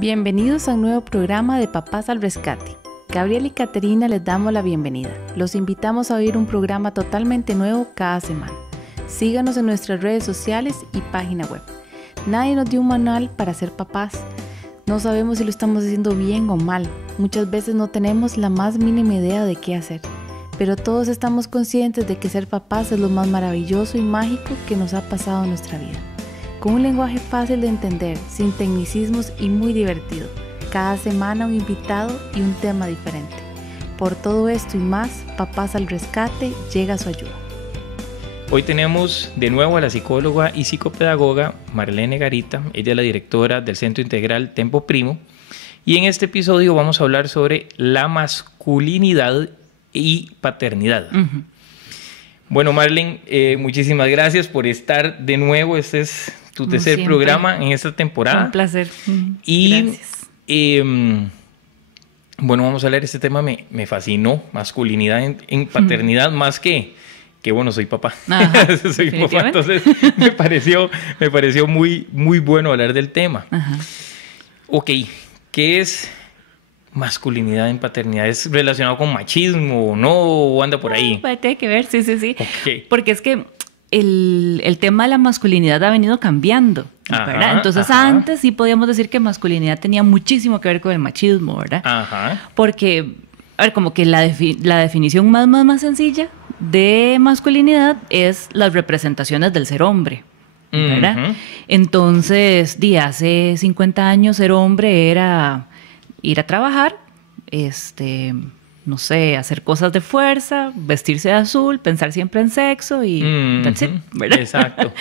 Bienvenidos a un nuevo programa de Papás al Rescate. Gabriel y Caterina les damos la bienvenida. Los invitamos a oír un programa totalmente nuevo cada semana. Síganos en nuestras redes sociales y página web. Nadie nos dio un manual para ser papás. No sabemos si lo estamos haciendo bien o mal. Muchas veces no tenemos la más mínima idea de qué hacer. Pero todos estamos conscientes de que ser papás es lo más maravilloso y mágico que nos ha pasado en nuestra vida. Con un lenguaje fácil de entender, sin tecnicismos y muy divertido. Cada semana un invitado y un tema diferente. Por todo esto y más, Papás al Rescate llega a su ayuda. Hoy tenemos de nuevo a la psicóloga y psicopedagoga Marlene Garita. Ella es la directora del Centro Integral Tempo Primo. Y en este episodio vamos a hablar sobre la masculinidad y paternidad. Bueno, Marlene, muchísimas gracias por estar de nuevo. Este es tu tercer programa en esta temporada. Un placer. Y gracias. Bueno, vamos a hablar de este tema. Me fascinó, masculinidad en paternidad, más que bueno, soy papá. Ajá, soy papá, entonces me pareció muy bueno hablar del tema. Ajá. Ok, ¿qué es masculinidad en paternidad? ¿Es relacionado con machismo o no? ¿O anda por ahí? Tiene que ver, sí. Okay. Porque es que el tema de la masculinidad ha venido cambiando, ¿verdad? Ajá, Entonces antes sí podíamos decir que masculinidad tenía muchísimo que ver con el machismo, ¿verdad? Ajá. Porque, a ver, como que la definición más sencilla de masculinidad es las representaciones del ser hombre, ¿verdad? Entonces, hace 50 años ser hombre era ir a trabajar, no sé, hacer cosas de fuerza, vestirse de azul, pensar siempre en sexo y that's it, ¿verdad? Exacto.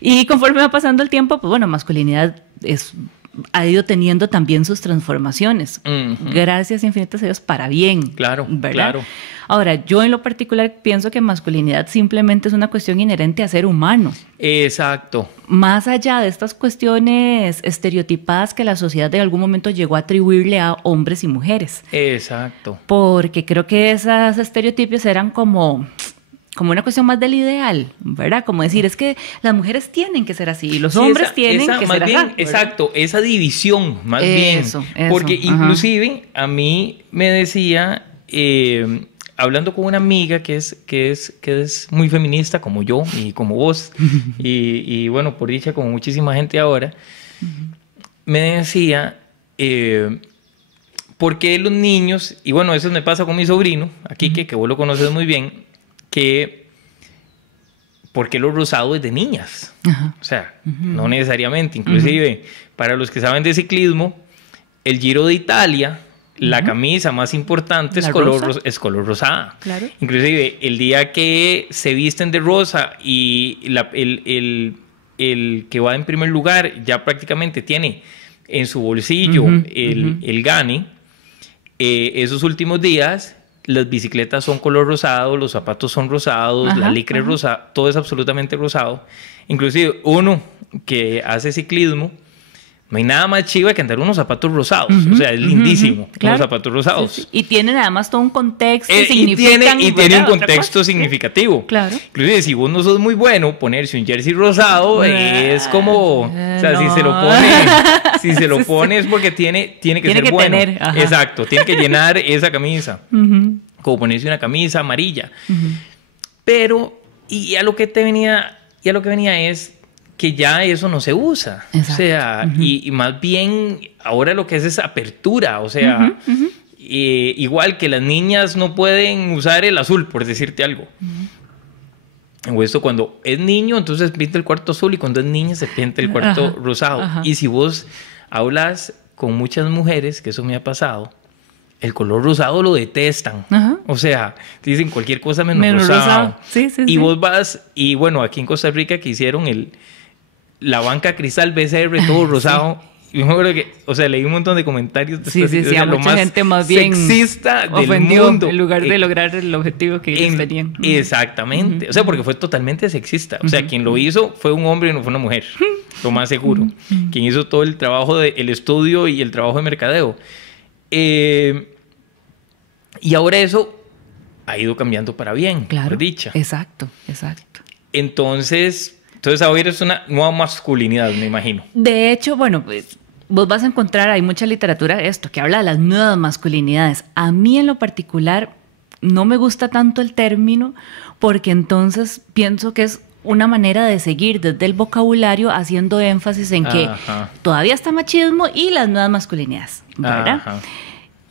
Y conforme va pasando el tiempo, pues bueno, masculinidad ha ido teniendo también sus transformaciones. Gracias infinitas a Dios para bien. Claro, ¿verdad? claro. Ahora, yo en lo particular pienso que masculinidad simplemente es una cuestión inherente a ser humano. Exacto. Más allá de estas cuestiones estereotipadas que la sociedad de algún momento llegó a atribuirle a hombres y mujeres. Exacto. Porque creo que esas estereotipos eran como una cuestión más del ideal, ¿verdad? Como decir, es que las mujeres tienen que ser así y los hombres tienen que ser así. Exacto, esa división, más bien. Porque inclusive a mí me decía, hablando con una amiga que es muy feminista como yo y como vos, y bueno, por dicha como muchísima gente ahora, me decía, ¿por qué los niños, y bueno, eso me pasa con mi sobrino, aquí que vos lo conoces muy bien, que porque lo rosado es de niñas. O sea, no necesariamente. Inclusive, para los que saben de ciclismo, el Giro de Italia, la camisa más importante es color rosada. Claro. Inclusive, el día que se visten de rosa y el que va en primer lugar ya prácticamente tiene en su bolsillo el gane, esos últimos días las bicicletas son color rosado, los zapatos son rosados, la licra es rosada, todo es absolutamente rosado. Inclusive uno que hace ciclismo, no hay nada más chiva que andar unos zapatos rosados. O sea, es lindísimo, claro. unos zapatos rosados. Sí. Y tienen además todo un contexto. Y tiene un contexto significativo. Claro. Inclusive si vos no sos muy bueno, ponerse un jersey rosado es como... O sea, no. si se lo pone es porque tiene que ser bueno. Exacto, tiene que llenar esa camisa. Como ponerse una camisa amarilla. Pero, y a lo que venía es que ya eso no se usa. Exacto. O sea, y más bien ahora lo que es apertura. O sea, igual que las niñas no pueden usar el azul, por decirte algo. O esto cuando es niño, entonces pinta el cuarto azul, y cuando es niña se pinta el cuarto rosado. Y si vos hablas con muchas mujeres, que eso me ha pasado, el color rosado lo detestan. O sea, dicen cualquier cosa menos rosado. Sí. Y vos vas, y bueno, aquí en Costa Rica que hicieron la banca cristal BCR, todo rosado. Y me acuerdo que, o sea, leí un montón de comentarios. A mucha gente más bien sexista del mundo. En lugar de lograr el objetivo que ellos tenían. Exactamente. O sea, porque fue totalmente sexista. O sea, quien lo hizo fue un hombre y no fue una mujer. Lo más seguro. Quien hizo todo el trabajo el estudio y el trabajo de mercadeo. Y ahora eso ha ido cambiando para bien. Claro. Por dicha. Exacto. Entonces ahora es una nueva masculinidad, me imagino. De hecho, bueno, pues vos vas a encontrar, hay mucha literatura esto, que habla de las nuevas masculinidades. A mí en lo particular no me gusta tanto el término, porque entonces pienso que es una manera de seguir desde el vocabulario haciendo énfasis en que todavía está machismo y las nuevas masculinidades, ¿verdad?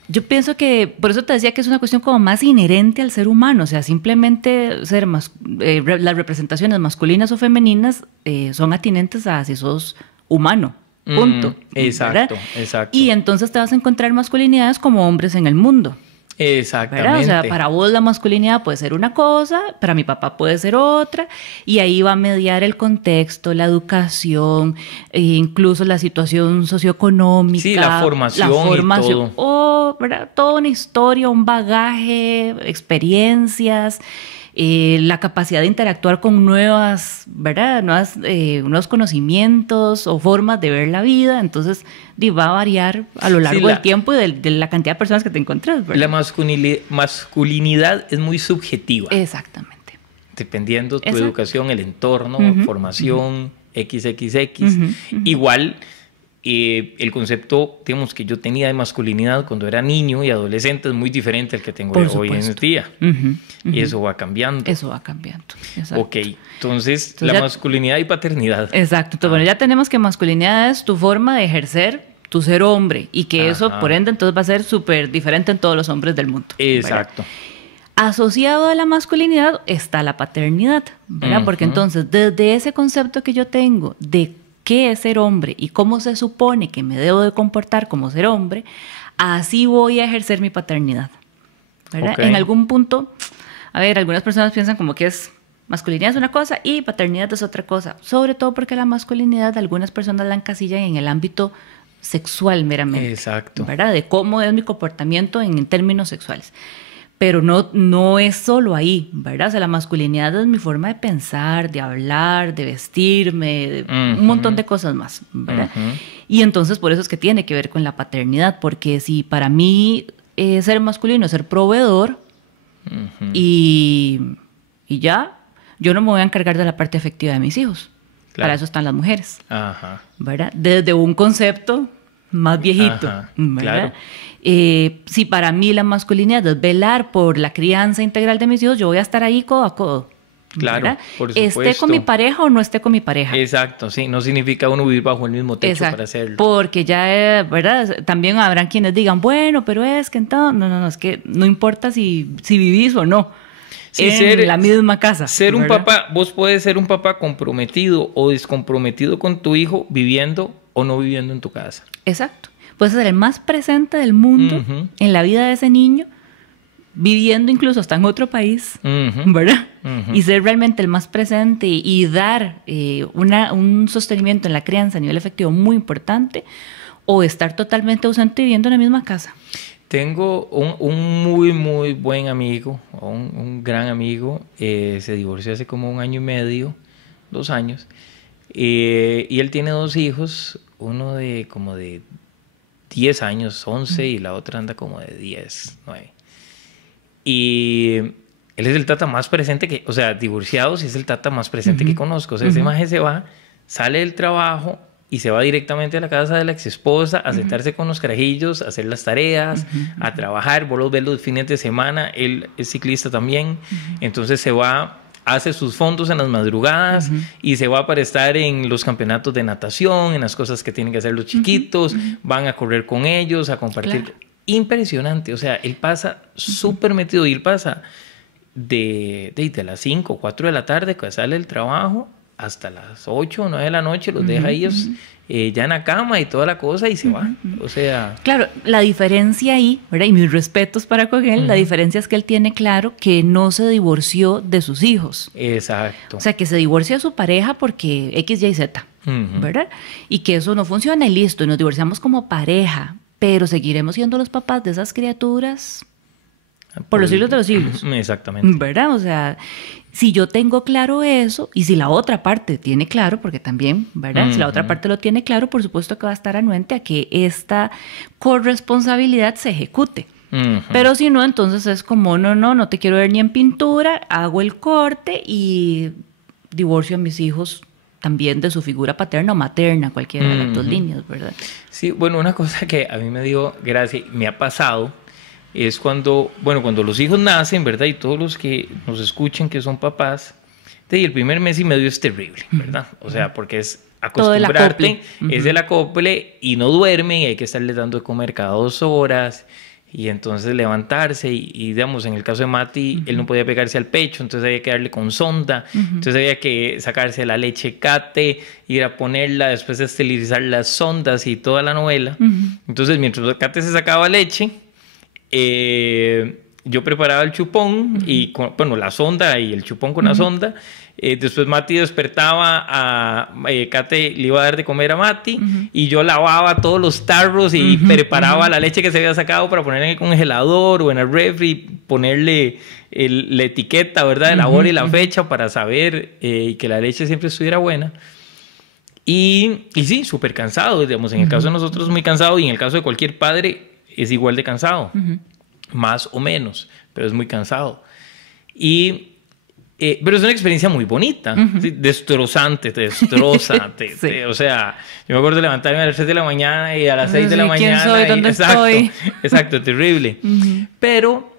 Yo pienso que, por eso te decía que es una cuestión como más inherente al ser humano, o sea, simplemente ser las representaciones masculinas o femeninas son atinentes a si sos humano, punto. Exacto, ¿verdad? exacto. Y entonces te vas a encontrar masculinidades como hombres en el mundo. Exactamente. ¿Verdad? O sea, para vos la masculinidad puede ser una cosa, para mi papá puede ser otra, y ahí va a mediar el contexto, la educación, e incluso la situación socioeconómica. Sí, la formación y todo. O, ¿verdad? Toda una historia, un bagaje, experiencias, la capacidad de interactuar con nuevas, ¿verdad? Nuevos conocimientos o formas de ver la vida. Entonces, va a variar a lo largo del tiempo y de la cantidad de personas que te encuentras, ¿verdad? La masculinidad es muy subjetiva. Exactamente. Dependiendo tu educación, el entorno, formación, XXX. Igual, el concepto, digamos, que yo tenía de masculinidad cuando era niño y adolescente es muy diferente al que tengo hoy en día. Y eso va cambiando. Eso va cambiando. Exacto. Ok, entonces la masculinidad y paternidad. Exacto. Entonces, bueno, ya tenemos que masculinidad es tu forma de ejercer tu ser hombre y que eso, por ende, entonces va a ser súper diferente en todos los hombres del mundo. Exacto. ¿Verdad? Asociado a la masculinidad está la paternidad, ¿verdad? Porque entonces, desde ese concepto que yo tengo de qué es ser hombre y cómo se supone que me debo de comportar como ser hombre, así voy a ejercer mi paternidad, ¿verdad? En algún punto, a ver, algunas personas piensan como que masculinidad es una cosa y paternidad es otra cosa, sobre todo porque la masculinidad algunas personas la encasillan en el ámbito sexual meramente. Exacto. ¿Verdad? De cómo es mi comportamiento en términos sexuales. Pero no es solo ahí, ¿verdad? O sea, la masculinidad es mi forma de pensar, de hablar, de vestirme, de un montón de cosas más, ¿verdad? Y entonces por eso es que tiene que ver con la paternidad, porque si para mí ser masculino es ser proveedor y ya, yo no me voy a encargar de la parte afectiva de mis hijos. Claro. Para eso están las mujeres, ¿verdad? Desde un concepto más viejito, ¿verdad? Claro. Si para mí la masculinidad es velar por la crianza integral de mis hijos, yo voy a estar ahí codo a codo. Claro, ¿verdad? Por supuesto. Esté con mi pareja o no esté con mi pareja. Exacto, sí, no significa uno vivir bajo el mismo techo para hacerlo. Porque ya, ¿verdad? También habrán quienes digan, bueno, pero es que entonces, no, es que no importa si vivís o no. Sí, en la misma casa. Ser un papá, vos puedes ser un papá comprometido o descomprometido con tu hijo viviendo o no viviendo en tu casa. Exacto. Puedes ser el más presente del mundo en la vida de ese niño, viviendo incluso hasta en otro país, ¿verdad? Y ser realmente el más presente y dar un sostenimiento en la crianza a nivel efectivo muy importante, o estar totalmente ausente viviendo en la misma casa. Tengo un muy, muy buen amigo, un gran amigo, se divorció hace como 1 año y medio, 2 años, y él tiene 2 hijos, uno de como de 10 años, 11, y la otra anda como de 10, 9. Y él es el tata más presente que, o sea, divorciados, y es el tata más presente que conozco. O sea, ese maje se va, sale del trabajo y se va directamente a la casa de la exesposa a sentarse con los carajillos, a hacer las tareas, a trabajar. Vos los ves los fines de semana, él es ciclista también, entonces se va, hace sus fondos en las madrugadas y se va para estar en los campeonatos de natación, en las cosas que tienen que hacer los chiquitos, van a correr con ellos, a compartir. Claro. Impresionante, o sea, él pasa súper metido, y él pasa de las 5 o 4 de la tarde que sale del trabajo hasta las 8 o 9 de la noche, los deja ellos ya en la cama y toda la cosa y se va, o sea... Claro, la diferencia ahí, ¿verdad? Y mis respetos para con él, la diferencia es que él tiene claro que no se divorció de sus hijos. Exacto. O sea, que se divorció de su pareja porque X, Y, Z, ¿verdad? Y que eso no funciona y listo, y nos divorciamos como pareja, pero seguiremos siendo los papás de esas criaturas por los siglos de los siglos. Exactamente. ¿Verdad? O sea, si yo tengo claro eso, y si la otra parte tiene claro, porque también, ¿verdad? Si la otra parte lo tiene claro, por supuesto que va a estar anuente a que esta corresponsabilidad se ejecute. Pero si no, entonces es como, no te quiero ver ni en pintura, hago el corte y divorcio a mis hijos también de su figura paterna o materna, cualquiera de las dos líneas, ¿verdad? Sí, bueno, una cosa que a mí me dio gracia, me ha pasado, es cuando los hijos nacen, ¿verdad? Y todos los que nos escuchen que son papás, y el primer mes y medio es terrible, ¿verdad? O sea, porque es acostumbrarte, es el acople y no duermen y hay que estarles dando de comer cada 2 horas y entonces levantarse y digamos, en el caso de Mati, él no podía pegarse al pecho, entonces había que darle con sonda, entonces había que sacarse la leche Cate, ir a ponerla, después de esterilizar las sondas y toda la novela. Entonces, mientras Cate se sacaba leche, yo preparaba el chupón y la sonda y el chupón con la sonda. Después Mati despertaba Cate le iba a dar de comer a Mati y yo lavaba todos los tarros y preparaba la leche que se había sacado para poner en el congelador o en el refri, ponerle la etiqueta, ¿verdad? La hora y la fecha para saber que la leche siempre estuviera buena. Y sí, súper cansado, digamos, en el caso de nosotros muy cansado y en el caso de cualquier padre es igual de cansado, más o menos, pero es muy cansado. Pero es una experiencia muy bonita, ¿sí? Destrozante, te destroza. Sí. O sea, yo me acuerdo de levantarme a las 3 de la mañana y a las 6 de la mañana. ¿Quién soy? ¿Dónde estoy? Exacto, terrible. Pero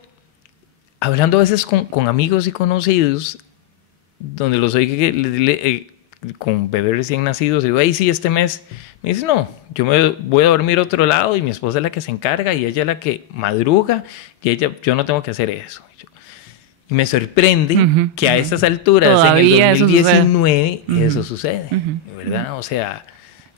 hablando a veces con amigos y conocidos, donde los oí con bebés recién nacidos, y digo, ay, sí, este mes. Me dice, no, yo me voy a dormir a otro lado y mi esposa es la que se encarga y ella es la que madruga y yo no tengo que hacer eso. Y me sorprende que a estas alturas, todavía en el 2019, eso sucede, ¿verdad? O sea,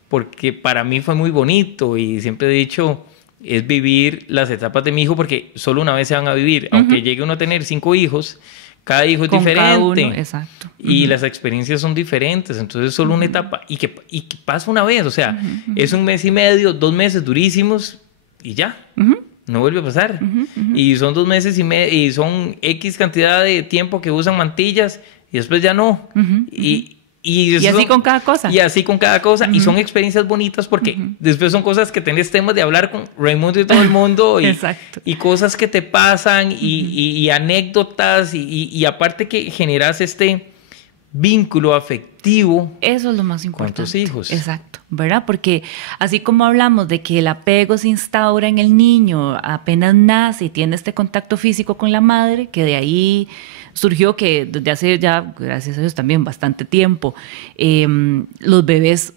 porque para mí fue muy bonito y siempre he dicho, es vivir las etapas de mi hijo porque solo una vez se van a vivir. Aunque llegue uno a tener 5 hijos, cada hijo es diferente. Cada uno, exacto. Y las experiencias son diferentes, entonces solo una etapa y que pasa una vez, o sea, es 1 mes y medio, 2 meses durísimos y ya. No vuelve a pasar. Y son 2 meses y medio, y son X cantidad de tiempo que usan mantillas y después ya no. Y así con cada cosa. Y así con cada cosa. Y son experiencias bonitas porque después son cosas que tenés temas de hablar con Raimundo y todo el mundo. Y cosas que te pasan y anécdotas. Y aparte que generas este vínculo afectivo. Eso es lo más importante. Con tus hijos. Exacto, ¿verdad? Porque así como hablamos de que el apego se instaura en el niño apenas nace y tiene este contacto físico con la madre, que de ahí surgió que desde hace ya, gracias a Dios, también bastante tiempo, los bebés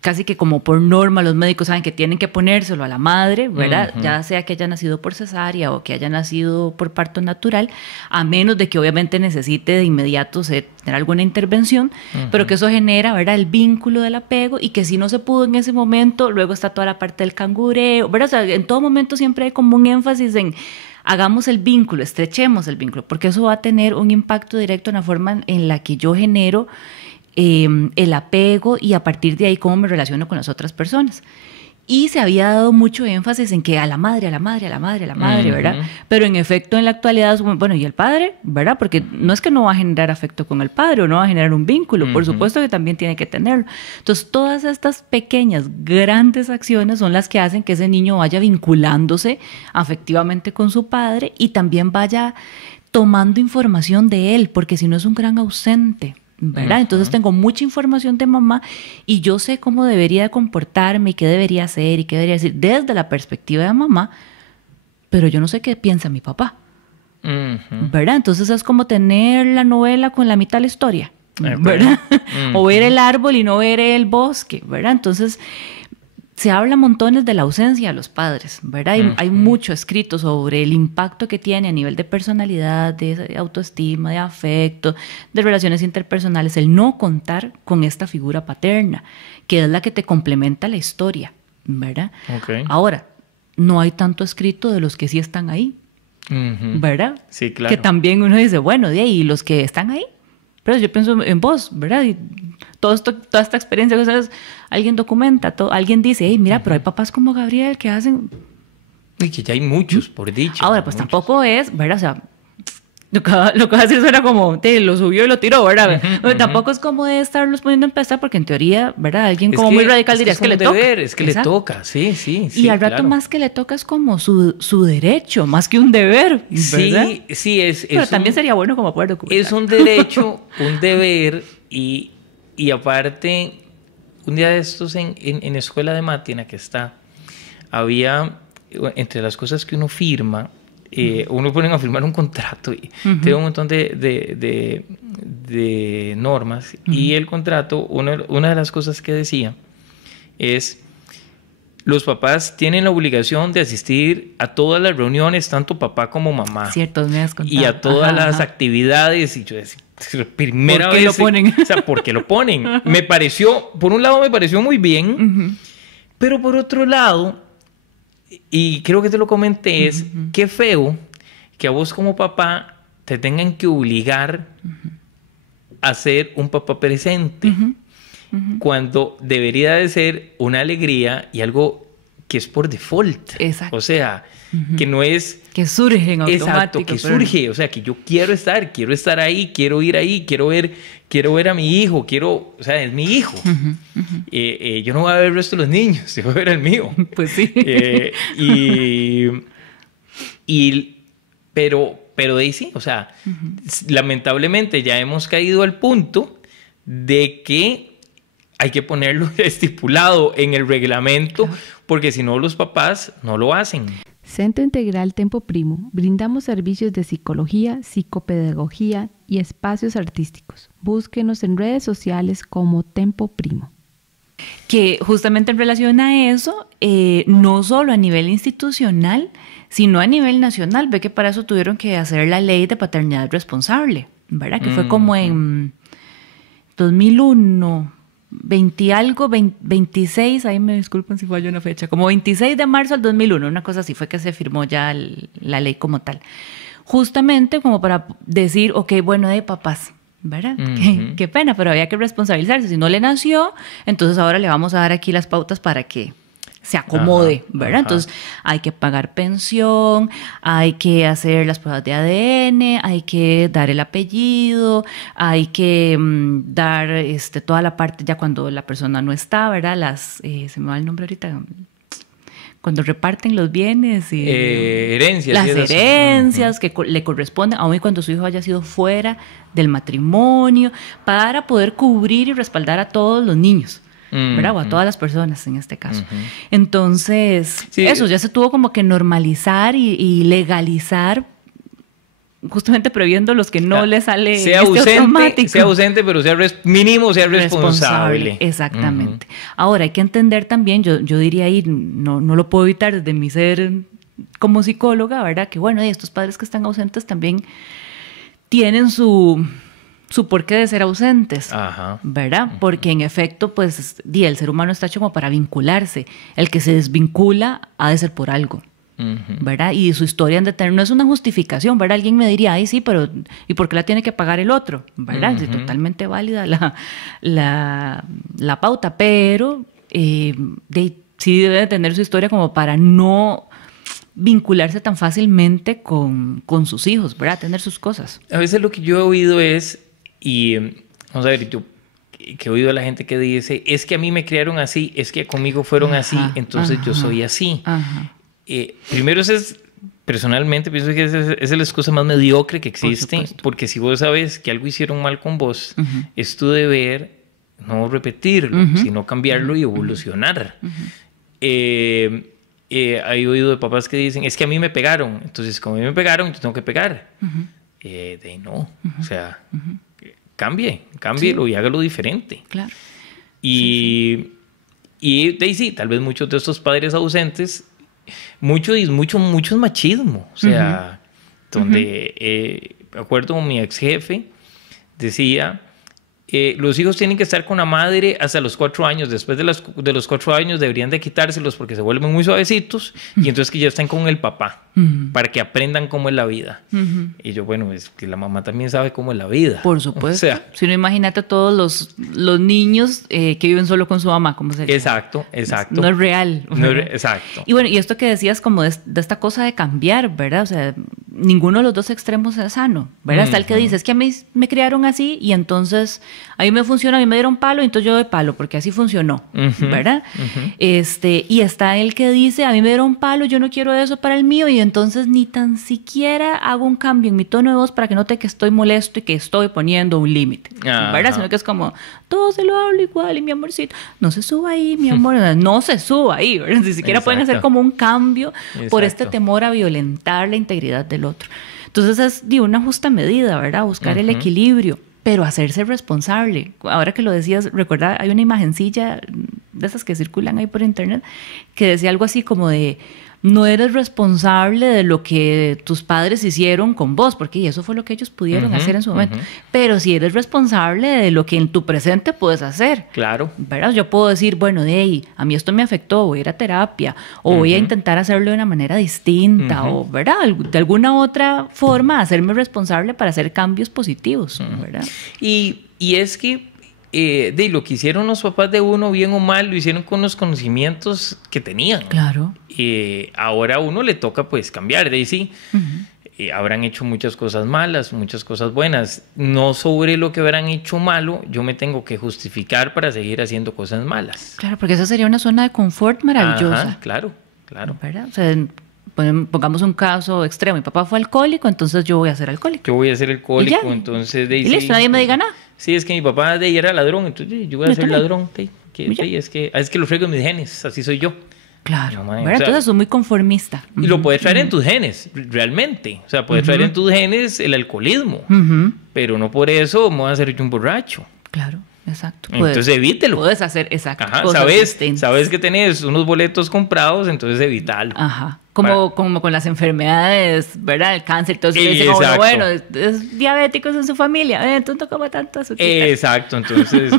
casi que como por norma los médicos saben que tienen que ponérselo a la madre, ¿verdad? Ya sea que haya nacido por cesárea o que haya nacido por parto natural, a menos de que obviamente necesite de inmediato tener alguna intervención, pero que eso genera, ¿verdad?, el vínculo del apego y que si no se pudo en ese momento, luego está toda la parte del cangureo, ¿verdad? O sea, en todo momento siempre hay como un énfasis en hagamos el vínculo, estrechemos el vínculo, porque eso va a tener un impacto directo en la forma en la que yo genero el apego y a partir de ahí cómo me relaciono con las otras personas. Y se había dado mucho énfasis en que a la madre, ¿verdad? Pero en efecto en la actualidad, bueno, ¿y el padre? ¿Verdad? Porque no es que no va a generar afecto con el padre o no va a generar un vínculo, por supuesto que también tiene que tenerlo. Entonces todas estas pequeñas, grandes acciones son las que hacen que ese niño vaya vinculándose afectivamente con su padre y también vaya tomando información de él, porque si no es un gran ausente, ¿verdad? Entonces tengo mucha información de mamá y yo sé cómo debería comportarme y qué debería hacer y qué debería decir desde la perspectiva de mamá, pero yo no sé qué piensa mi papá, ¿verdad? Entonces es como tener la novela con la mitad de la historia, ¿verdad? O ver el árbol y no ver el bosque, ¿verdad? Entonces se habla montones de la ausencia de los padres, ¿verdad? Hay mucho escrito sobre el impacto que tiene a nivel de personalidad, de autoestima, de afecto, de relaciones interpersonales, el no contar con esta figura paterna, que es la que te complementa la historia, ¿verdad? Ahora, no hay tanto escrito de los que sí están ahí, ¿verdad? Sí, claro. Que también uno dice, bueno, de ahí, los que están ahí, pero yo pienso en vos, ¿verdad? Y toda esta experiencia, ¿sabes? Alguien documenta, alguien dice, hey, mira, pero hay papás como Gabriel que hacen... Y que ya hay muchos, por dicho. Ahora, pues tampoco es, ¿verdad? O sea, lo que va a decir suena como, lo subió y lo tiró, ¿verdad? Tampoco es como de estarlos poniendo a empezar, porque en teoría, ¿verdad? Alguien como muy radical diría, es que le toca. Es que le toca, sí. Y al rato más que le toca es como su derecho, más que un deber, ¿verdad? Sí, Pero también sería bueno como poder documentar. Es un derecho, un deber y Y aparte, un día de estos en la escuela de Mati, en la que está, había, entre las cosas que uno firma, uno pone a firmar un contrato y tiene un montón de normas. Y el contrato, una de las cosas que decía es: los papás tienen la obligación de asistir a todas las reuniones, tanto papá como mamá. Cierto, me has contado. Y a todas las actividades. Y yo decía, primera vez. ¿Por qué lo ponen? O sea, ¿por qué lo ponen? Me pareció, por un lado me pareció muy bien, pero por otro lado, y creo que te lo comenté, es qué feo que a vos como papá te tengan que obligar a ser un papá presente. Cuando debería de ser una alegría y algo que es por default. Exacto. O sea, que no es... Que surge en automático. Exacto, que surge. O sea, que yo quiero estar ahí, quiero ir ahí, quiero ver a mi hijo, o sea, es mi hijo. Yo no voy a ver el resto de los niños, yo voy a ver al mío. Pues sí. Pero de ahí sí, o sea, lamentablemente ya hemos caído al punto de que hay que ponerlo estipulado en el reglamento, porque si no los papás no lo hacen. Centro Integral Tempo Primo. Brindamos servicios de psicología, psicopedagogía y espacios artísticos. Búsquenos en redes sociales como Tempo Primo. Que justamente en relación a eso, no solo a nivel institucional, sino a nivel nacional. Ve que para eso tuvieron que hacer la ley de paternidad responsable, ¿verdad? Que fue como en 2001... 26, ahí me disculpan si fallo una fecha, como 26 de marzo del 2001, una cosa así fue que se firmó ya la ley como tal. Justamente como para decir, ok, bueno, de papás, ¿verdad? Qué pena, pero había que responsabilizarse. Si no le nació, entonces ahora le vamos a dar aquí las pautas para que se acomode, ¿verdad? Entonces hay que pagar pensión, hay que hacer las pruebas de ADN, hay que dar el apellido, hay que dar toda la parte ya cuando la persona no está, ¿verdad? se me va el nombre ahorita, cuando reparten los bienes y herencias. Las herencias que le corresponden, aun y cuando su hijo haya sido fuera del matrimonio, para poder cubrir y respaldar a todos los niños, ¿verdad? O a todas las personas en este caso. Entonces, sí, eso ya se tuvo como que normalizar y legalizar, justamente previendo los que no le sale automático. Sea ausente, pero mínimo sea responsable. Exactamente. Ahora, hay que entender también, yo diría ahí, no lo puedo evitar desde mi ser como psicóloga, ¿verdad? Que bueno, estos padres que están ausentes también tienen su porqué de ser ausentes, ¿verdad? Porque en efecto, pues, el ser humano está hecho como para vincularse. El que se desvincula ha de ser por algo, ¿verdad? Y su historia han de tener, no es una justificación, ¿verdad? Alguien me diría, ay, sí, pero ¿y por qué la tiene que pagar el otro? ¿Verdad? Es totalmente válida la pauta, pero sí debe de tener su historia como para no vincularse tan fácilmente con sus hijos, ¿verdad? Tener sus cosas. A veces lo que yo he oído es, y vamos a ver, yo que he oído a la gente que dice, es que a mí me criaron así, es que conmigo fueron así, entonces yo soy así. Primero, personalmente pienso que esa es la excusa más mediocre que existe, porque si vos sabes que algo hicieron mal con vos, es tu deber no repetirlo, sino cambiarlo y evolucionar. He oído de papás que dicen, es que a mí me pegaron, entonces como a mí me pegaron, yo tengo que pegar. No, o sea, cámbielo y hágalo diferente. Claro. Y sí, tal vez muchos de estos padres ausentes, mucho machismo, o sea, donde, me acuerdo, mi ex jefe decía, los hijos tienen que estar con la madre hasta los 4 años. Después de los 4 años deberían de quitárselos porque se vuelven muy suavecitos y entonces que ya están con el papá para que aprendan cómo es la vida. Y yo, bueno, es que la mamá también sabe cómo es la vida. Por supuesto. O sea, si no, imagínate a todos los niños que viven solo con su mamá, ¿cómo sería? Exacto. No es real. Exacto. Y bueno, y esto que decías como de esta cosa de cambiar, ¿verdad? O sea, ninguno de los dos extremos es sano, ¿verdad? Está el que dice, es que a mí me criaron así y entonces a mí me funciona, a mí me dieron palo y entonces yo doy palo porque así funcionó, ¿verdad? Y está el que dice, a mí me dieron palo, yo no quiero eso para el mío y entonces ni tan siquiera hago un cambio en mi tono de voz para que note que estoy molesto y que estoy poniendo un límite, ¿verdad? Sino que es como, todo se lo hablo igual y mi amorcito, no se suba ahí, mi amor, no se suba ahí, ¿verdad? Ni siquiera pueden hacer como un cambio por este temor a violentar la integridad del otro. Entonces es de una justa medida, ¿verdad? Buscar el equilibrio, pero hacerse responsable. Ahora que lo decías, recuerda, hay una imagencilla de esas que circulan ahí por internet que decía algo así como de: no eres responsable de lo que tus padres hicieron con vos, porque eso fue lo que ellos pudieron hacer en su momento. Pero sí eres responsable de lo que en tu presente puedes hacer. Claro. ¿Verdad? Yo puedo decir, bueno, a mí esto me afectó, voy a ir a terapia, o voy a intentar hacerlo de una manera distinta, o, ¿verdad? De alguna otra forma, hacerme responsable para hacer cambios positivos, ¿verdad? Y es que de lo que hicieron los papás de uno, bien o mal, lo hicieron con los conocimientos que tenían. Claro. Ahora a uno le toca pues cambiar, de ahí sí. Habrán hecho muchas cosas malas, muchas cosas buenas. No sobre lo que habrán hecho malo, yo me tengo que justificar para seguir haciendo cosas malas. Claro, porque esa sería una zona de confort maravillosa. Ajá, claro. ¿Verdad? O sea, pongamos un caso extremo. Mi papá fue alcohólico, entonces yo voy a ser alcohólico. Yo voy a ser alcohólico, entonces... Y listo, nadie me diga nada. Sí, es que mi papá era ladrón, entonces yo voy a ser ladrón. Es que lo frego en mis genes, así soy yo. Claro, no, entonces soy muy conformista. Y lo puedes traer en tus genes, realmente. O sea, puedes traer en tus genes el alcoholismo, pero no por eso me voy a hacer yo un borracho. Claro, exacto. Entonces evítelo. Puedes hacer, exacto. Ajá, sabes que tenés unos boletos comprados, entonces evítalo. Ajá. Como con las enfermedades, ¿verdad? El cáncer, todo eso. Dicen, bueno, es diabéticos en su familia, entonces no coma tanto azúcar. Exacto, entonces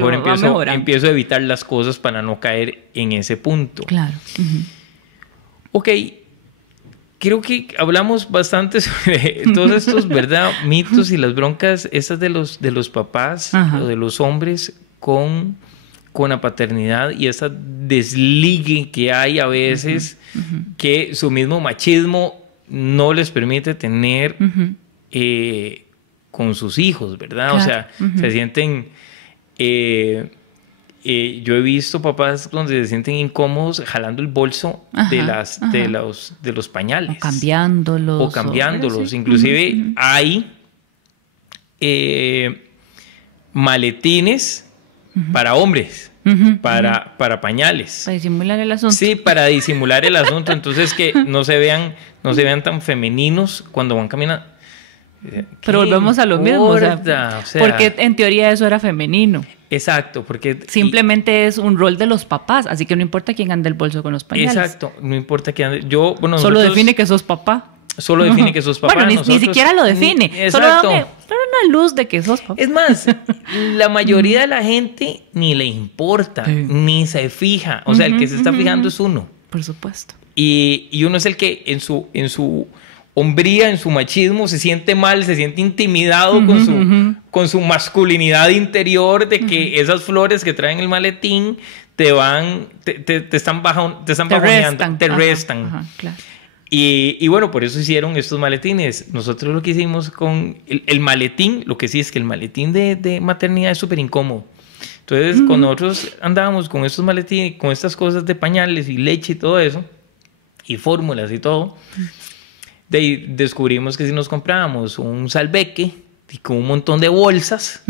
bueno, mejor empiezo a evitar las cosas para no caer en ese punto. Claro. Ok, creo que hablamos bastante sobre todos estos, ¿verdad? Mitos y las broncas, estas de los papás o de los hombres con la paternidad y esa desligue que hay a veces que su mismo machismo no les permite tener con sus hijos, ¿verdad? Claro. O sea, se sienten... yo he visto papás donde se sienten incómodos jalando el bolso de los pañales. O cambiándolos. Inclusive hay maletines para hombres. Para pañales. Para disimular el asunto. Sí, para disimular el asunto. Entonces que no se vean tan femeninos cuando van caminando. Pero volvemos a lo mismo. O sea, porque en teoría eso era femenino. Exacto, porque... Simplemente es un rol de los papás, así que no importa quién ande el bolso con los pañales. Exacto, no importa quién ande... Solo define que sos papá. Solo define que sos papá. Bueno, ni siquiera lo define. Exacto. Solo una luz de que sos papá. Es más, la mayoría de la gente ni le importa, ni se fija. O sea, el que se está fijando es uno. Por supuesto. Y uno es el que en su hombría, en su machismo, se siente mal, se siente intimidado con su masculinidad interior de que esas flores que traen el maletín te están bajoneando, te restan. Ajá, claro. Y bueno, por eso hicieron estos maletines. Nosotros lo que hicimos con el maletín, lo que sí es que el maletín de maternidad es súper incómodo. Entonces, cuando nosotros andábamos con estos maletines, con estas cosas de pañales y leche y todo eso, y fórmulas y todo, descubrimos que si nos comprábamos un salveque y con un montón de bolsas,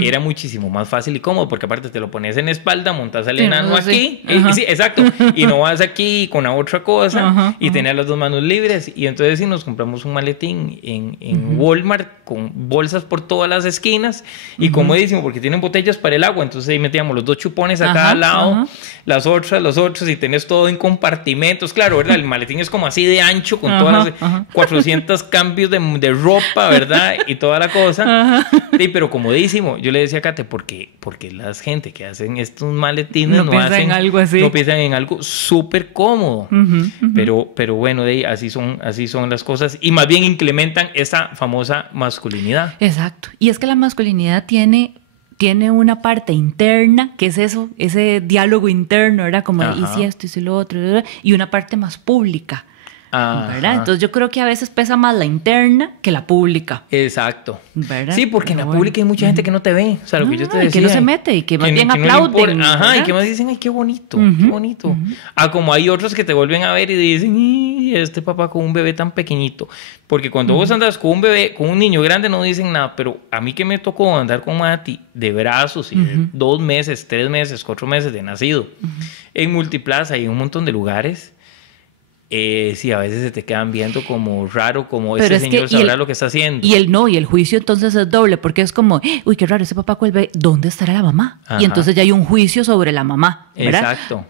era muchísimo más fácil y cómodo, porque aparte te lo pones en la espalda, montas al enano aquí, sí, exacto, y no vas aquí con la otra cosa, y tener las dos manos libres. Y entonces si nos compramos un maletín en Walmart con bolsas por todas las esquinas, y comodísimo, porque tienen botellas para el agua, entonces ahí metíamos los 2 chupones a cada lado, los otros, y tenés todo en compartimentos, claro, ¿verdad? El maletín es como así de ancho, con todas las 400 cambios de ropa, ¿verdad? Y toda la cosa. Sí, pero comodísimo. Yo le decía a Kate, porque la gente que hacen estos maletines no piensan en algo así. No piensan en algo súper cómodo. Pero bueno, así son las cosas. Y más bien implementan esa famosa masculinidad. Exacto. Y es que la masculinidad tiene una parte interna, que es eso, ese diálogo interno, ¿verdad? Como, y si esto, y si lo otro, y una parte más pública. ¿verdad? Entonces yo creo que a veces pesa más la interna que la pública. Exacto. ¿Verdad? Sí, porque en la pública hay mucha gente que no te ve. O sea, lo que yo te decía. Y que no se mete y que más bien aplauden. Ajá, y que más dicen, ay, qué bonito, qué bonito. Como hay otros que te vuelven a ver y dicen, y este papá con un bebé tan pequeñito. Porque cuando vos andas con un bebé, con un niño grande no dicen nada, pero a mí que me tocó andar con Mati de brazos y de 2 meses, 3 meses, 4 meses de nacido, en Multiplaza y en un montón de lugares. Sí, a veces se te quedan viendo como raro, como pero ese señor sabrá lo que está haciendo. Y el juicio entonces es doble, porque es como, uy, qué raro, ese papá con el bebé, ¿dónde estará la mamá? Ajá. Y entonces ya hay un juicio sobre la mamá, ¿verdad? Exacto.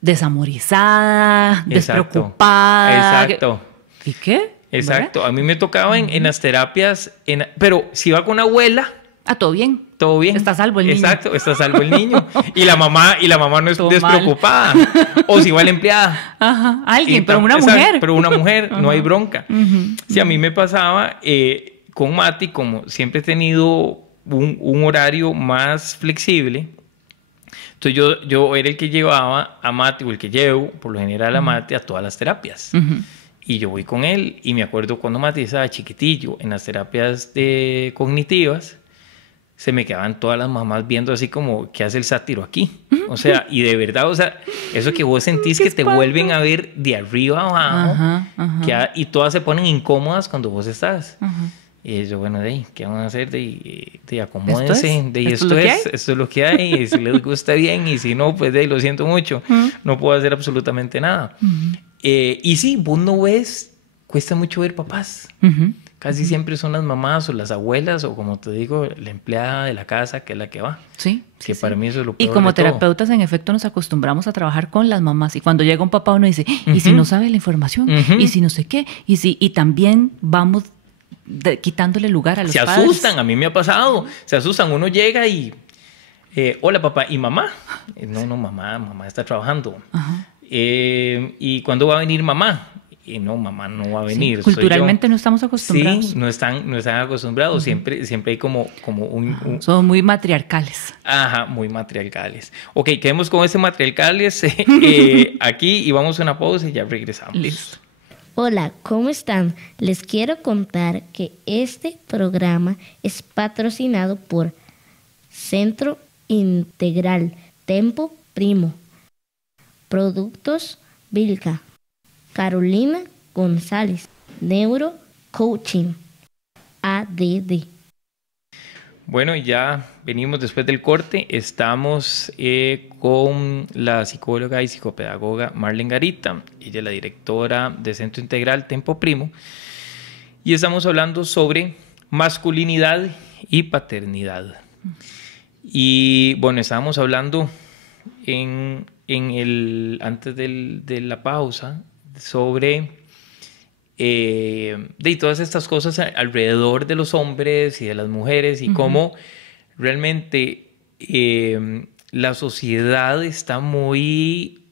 Desamorizada, despreocupada. Exacto. ¿Y qué? Exacto. ¿Verdad? A mí me tocaba en las terapias, pero si va con abuela... todo bien. Todo bien. Está salvo el niño. Exacto, está salvo el niño. Y la mamá no es todo despreocupada. O si va la empleada. Ajá, alguien, pero una mujer. Pero una mujer, no hay bronca. Sí, a mí me pasaba con Mati, como siempre he tenido un horario más flexible. Entonces yo era el que llevaba a Mati, o el que llevo, por lo general, a Mati a todas las terapias. Y yo voy con él. Y me acuerdo cuando Mati estaba chiquitillo, en las terapias cognitivas, se me quedaban todas las mamás viendo así como, ¿qué hace el sátiro aquí? O sea, y de verdad, o sea, eso que vos sentís que te vuelven a ver de arriba a abajo, y todas se ponen incómodas cuando vos estás. Y yo, bueno, ¿qué van a hacer? Acomódense. Esto es lo que hay. Y si les gusta bien, y si no, pues lo siento mucho. No puedo hacer absolutamente nada. Y sí, vos no ves, cuesta mucho ver papás. Casi siempre son las mamás o las abuelas o, como te digo, la empleada de la casa que es la que va. Sí. Que para mí eso es lo peor. Y como terapeutas, en efecto, nos acostumbramos a trabajar con las mamás. Y cuando llega un papá, uno dice, ¿y si no sabe la información? ¿Y si no sé qué? Y también vamos quitándole lugar a los padres. Se asustan, a mí me ha pasado. Se asustan, uno llega y... hola, papá. ¿Y mamá? No, mamá está trabajando. ¿Y cuándo va a venir mamá? Y no, mamá no va a venir. Sí, culturalmente no estamos acostumbrados. Sí, no están acostumbrados. Siempre hay como un... Son muy matriarcales. Ajá, muy matriarcales. Ok, quedemos con ese matriarcales aquí y vamos a una pausa y ya regresamos. Listo. Hola, ¿cómo están? Les quiero contar que este programa es patrocinado por Centro Integral Tempo Primo, Productos Vilca, Carolina González, Neuro Coaching, ADD. Bueno, ya venimos después del corte. Estamos con la psicóloga y psicopedagoga Marlene Garita. Ella es la directora de Centro Integral Tempo Primo. Y estamos hablando sobre masculinidad y paternidad. Y bueno, estábamos hablando antes de la pausa sobre de todas estas cosas alrededor de los hombres y de las mujeres y cómo realmente la sociedad está muy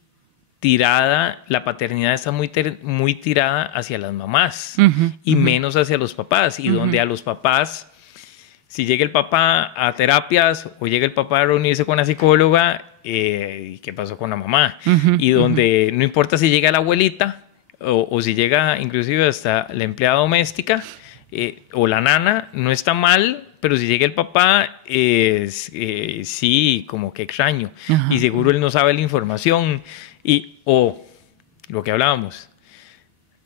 tirada, la paternidad está muy tirada hacia las mamás y menos hacia los papás, y donde a los papás, si llega el papá a terapias o llega el papá a reunirse con la psicóloga, ¿qué pasó con la mamá? Y donde no importa si llega la abuelita o si llega inclusive hasta la empleada doméstica o la nana, no está mal, pero si llega el papá, sí, como que extraño. Y seguro él no sabe la información. O lo que hablábamos,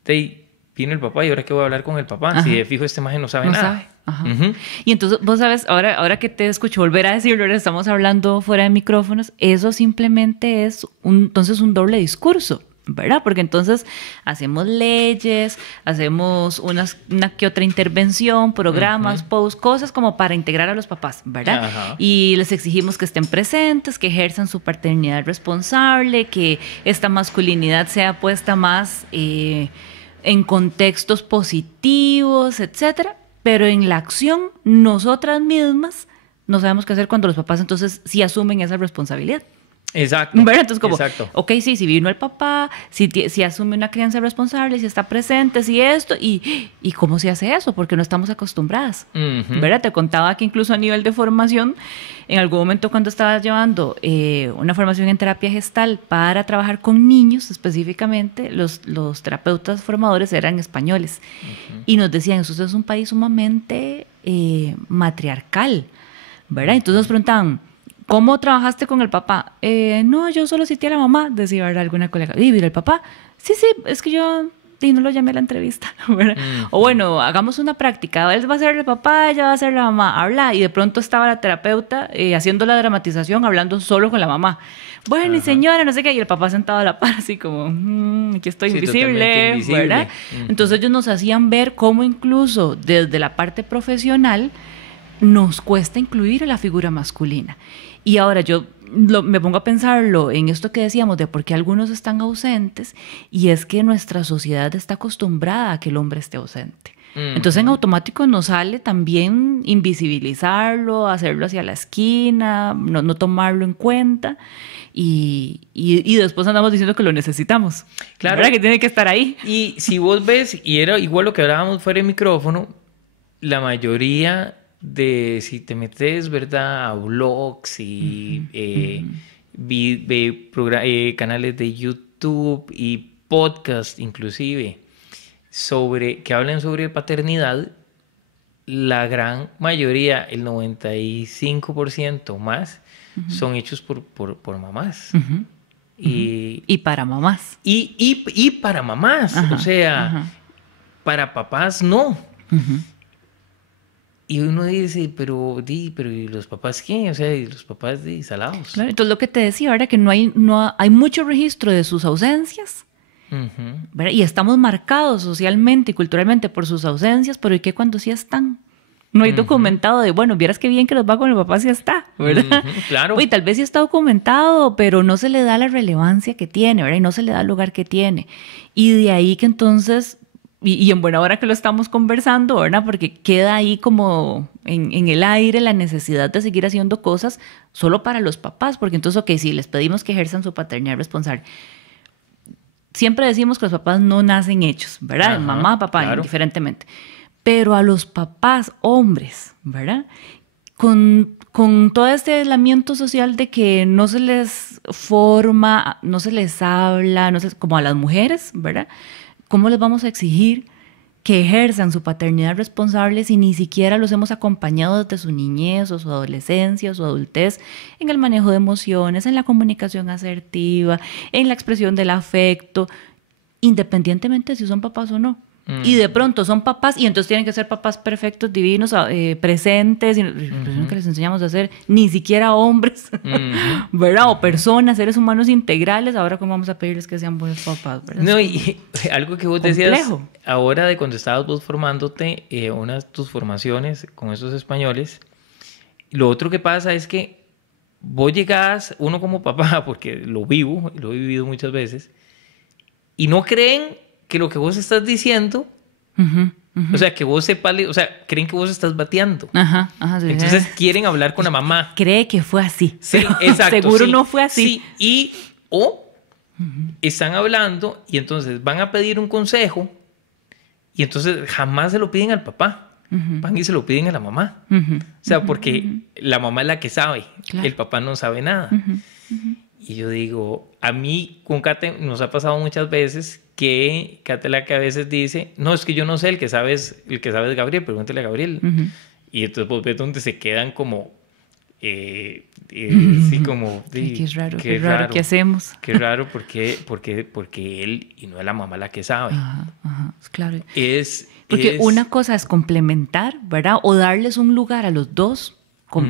vino el papá y ahora qué voy a hablar con el papá. Si de fijo este maje no sabe nada. Y entonces, vos sabes, ahora que te escucho volver a decirlo, ahora estamos hablando fuera de micrófonos, eso simplemente es entonces un doble discurso, ¿verdad? Porque entonces hacemos leyes, hacemos una que otra intervención, programas, posts, cosas como para integrar a los papás, ¿verdad? Y les exigimos que estén presentes, que ejerzan su paternidad responsable, que esta masculinidad sea puesta más en contextos positivos, etcétera. Pero en la acción, nosotras mismas no sabemos qué hacer cuando los papás entonces sí asumen esa responsabilidad. Exacto. ¿Verdad? Entonces, como, exacto. ok, sí, si vino el papá, si asume una crianza responsable, si está presente, si esto, y ¿cómo se hace eso? Porque no estamos acostumbradas. ¿Verdad? Te contaba que incluso a nivel de formación, en algún momento cuando estaba llevando una formación en terapia gestal para trabajar con niños específicamente, los terapeutas formadores eran españoles. Y nos decían, eso es un país sumamente matriarcal, ¿verdad? Entonces nos preguntaban, ¿cómo trabajaste con el papá? No, yo solo cité a la mamá, decía, ¿verdad? Alguna colega. ¿Y mira el papá? Sí, es que yo no lo llamé a la entrevista, ¿verdad? O bueno, hagamos una práctica. Él va a ser el papá, ella va a ser la mamá. Habla. Y de pronto estaba la terapeuta haciendo la dramatización, hablando solo con la mamá. Bueno, y señora, no sé qué. Y el papá sentado a la par, así como, aquí estoy invisible, ¿verdad? Entonces ellos nos hacían ver cómo incluso desde la parte profesional nos cuesta incluir a la figura masculina. Y ahora yo me pongo a pensarlo en esto que decíamos de por qué algunos están ausentes, y es que nuestra sociedad está acostumbrada a que el hombre esté ausente. Entonces en automático nos sale también invisibilizarlo, hacerlo hacia la esquina, no tomarlo en cuenta, y después andamos diciendo que lo necesitamos. Claro. ¿Verdad? Que tiene que estar ahí. Y si vos ves, y era igual lo que hablábamos fuera del micrófono, la mayoría de, si te metes, ¿verdad?, a blogs y canales de YouTube y podcast inclusive, que hablan sobre paternidad, la gran mayoría, el 95% más, son hechos por mamás. Y para mamás. Y para mamás. O sea, para papás no. Y uno dice, pero ¿y los papás qué? O sea, ¿y los papás salados? Claro, entonces lo que te decía, ¿verdad? Que no hay mucho registro de sus ausencias. ¿Verdad? Y estamos marcados socialmente y culturalmente por sus ausencias, pero ¿y qué cuando sí están? No hay documentado de, bueno, vieras qué bien que los va con el papá, sí está, ¿verdad? Claro. Oye, tal vez sí está documentado, pero no se le da la relevancia que tiene, ¿verdad? Y no se le da el lugar que tiene. Y de ahí que entonces, y en buena hora que lo estamos conversando, ¿verdad? Porque queda ahí como en el aire la necesidad de seguir haciendo cosas solo para los papás, porque entonces, ok, si les pedimos que ejerzan su paternidad responsable, siempre decimos que los papás no nacen hechos, ¿verdad? Ajá, mamá, papá, claro, indiferentemente. Pero a los papás, hombres, ¿verdad? Con todo este aislamiento social de que no se les forma, no se les habla, como a las mujeres, ¿verdad? ¿Cómo les vamos a exigir que ejerzan su paternidad responsable si ni siquiera los hemos acompañado desde su niñez o su adolescencia o su adultez en el manejo de emociones, en la comunicación asertiva, en la expresión del afecto, independientemente de si son papás o no? Y de pronto son papás y entonces tienen que ser papás perfectos, divinos, presentes, y pues nunca les enseñamos a ser ni siquiera hombres, ¿verdad? O personas, seres humanos integrales. Ahora cómo vamos a pedirles que sean buenos papás, ¿verdad? No, y algo que vos decías ahora de cuando estabas vos formándote, una de tus formaciones con esos españoles, lo otro que pasa es que vos llegás, uno como papá, porque lo vivo, lo he vivido muchas veces, y no creen que lo que vos estás diciendo, o sea, que vos sepas, o sea, creen que vos estás bateando. Sí, entonces quieren hablar con la mamá. Cree que fue así. Sí, exacto. Seguro no fue así. Sí, están hablando y entonces van a pedir un consejo y entonces jamás se lo piden al papá. Van y se lo piden a la mamá. O sea, porque la mamá es la que sabe. Claro. El papá no sabe nada. Y yo digo, a mí con Kate nos ha pasado muchas veces que Kate la que a veces dice, no, es que yo no sé, el que sabe es Gabriel, pregúntale a Gabriel. Y entonces vos ves donde se quedan como, sí, como... Qué raro, ¿qué hacemos? Qué raro, porque él y no es la mamá la que sabe. Claro. Porque una cosa es complementar, ¿verdad? O darles un lugar a los dos,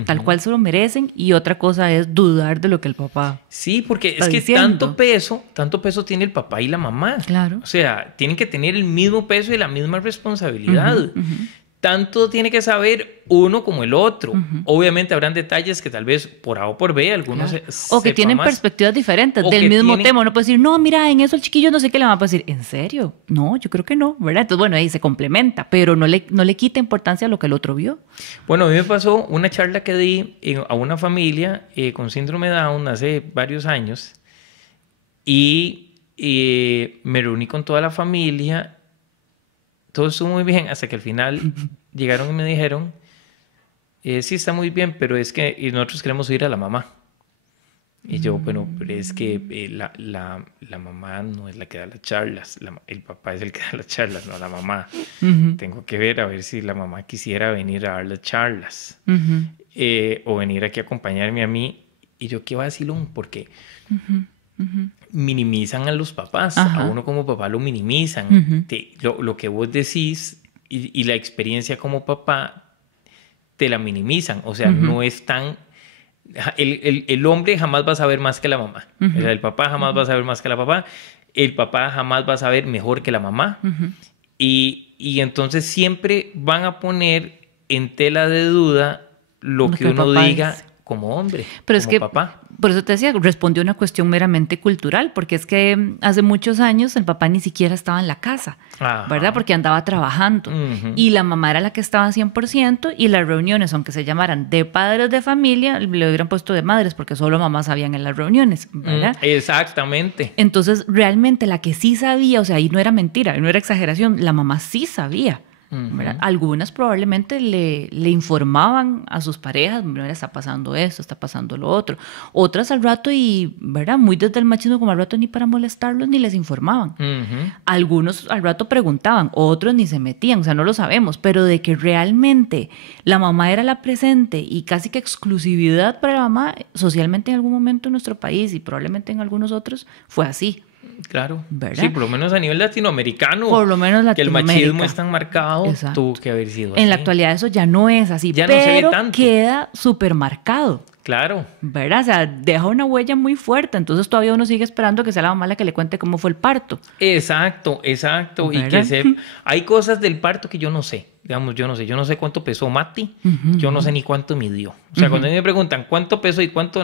tal cual se lo merecen, y otra cosa es dudar de lo que el papá sí, porque está es que diciendo. tanto peso tiene el papá y la mamá. Claro. O sea, tienen que tener el mismo peso y la misma responsabilidad. tanto tiene que saber uno como el otro. Obviamente habrán detalles que tal vez por A o por B algunos o que tienen perspectivas diferentes del mismo tema. Uno puede decir, no, mira, en eso el chiquillo no sé qué le va a decir. ¿En serio? No, yo creo que no, ¿verdad? Entonces, bueno, ahí se complementa, pero no le quita importancia a lo que el otro vio. Bueno, a mí me pasó una charla que di a una familia con síndrome de Down hace varios años y me reuní con toda la familia. Todo estuvo muy bien hasta que al final llegaron y me dijeron, sí está muy bien, pero es que nosotros queremos ir a la mamá. Y yo, bueno, pero es que la mamá no es la que da las charlas, el papá es el que da las charlas, no la mamá. Tengo que ver a ver si la mamá quisiera venir a dar las charlas o venir aquí a acompañarme a mí. Y yo, qué vacilón, porque minimizan a los papás, a uno como papá lo minimizan. Lo que vos decís y la experiencia como papá te la minimizan, o sea, no es tan... El hombre jamás va a saber más que la mamá, o sea, el papá jamás va a saber más que la papá, el papá jamás va a saber mejor que la mamá, y entonces siempre van a poner en tela de duda lo que uno diga como hombre, pero como es que, papá. Por eso te decía, respondió a una cuestión meramente cultural, porque es que hace muchos años el papá ni siquiera estaba en la casa, ¿verdad? Porque andaba trabajando. Y la mamá era la que estaba 100%, y las reuniones, aunque se llamaran de padres de familia, le hubieran puesto de madres, porque solo mamás sabían en las reuniones, ¿verdad? Exactamente. Entonces, realmente la que sí sabía, o sea, ahí no era mentira, no era exageración, la mamá sí sabía. Algunas probablemente le informaban a sus parejas, mira, está pasando esto, está pasando lo otro. Otras al rato y, ¿verdad? Muy desde el machismo, como al rato ni para molestarlos ni les informaban. Algunos al rato preguntaban, otros ni se metían, o sea, no lo sabemos, pero de que realmente la mamá era la presente y casi que exclusividad para la mamá, socialmente en algún momento en nuestro país y probablemente en algunos otros, fue así. Claro, ¿verdad? Sí, por lo menos a nivel latinoamericano. Por lo menos que el machismo es tan marcado, tuvo que haber sido así. En la actualidad eso ya no es así, ya pero no se ve tanto. Queda súper marcado. Claro. ¿Verdad? O sea, deja una huella muy fuerte, entonces todavía uno sigue esperando que sea la mamá la que le cuente cómo fue el parto. Exacto. ¿Verdad? Y que hay cosas del parto que yo no sé. Digamos, yo no sé cuánto pesó Mati, yo no sé ni cuánto midió. O sea, cuando a mí me preguntan cuánto pesó y cuánto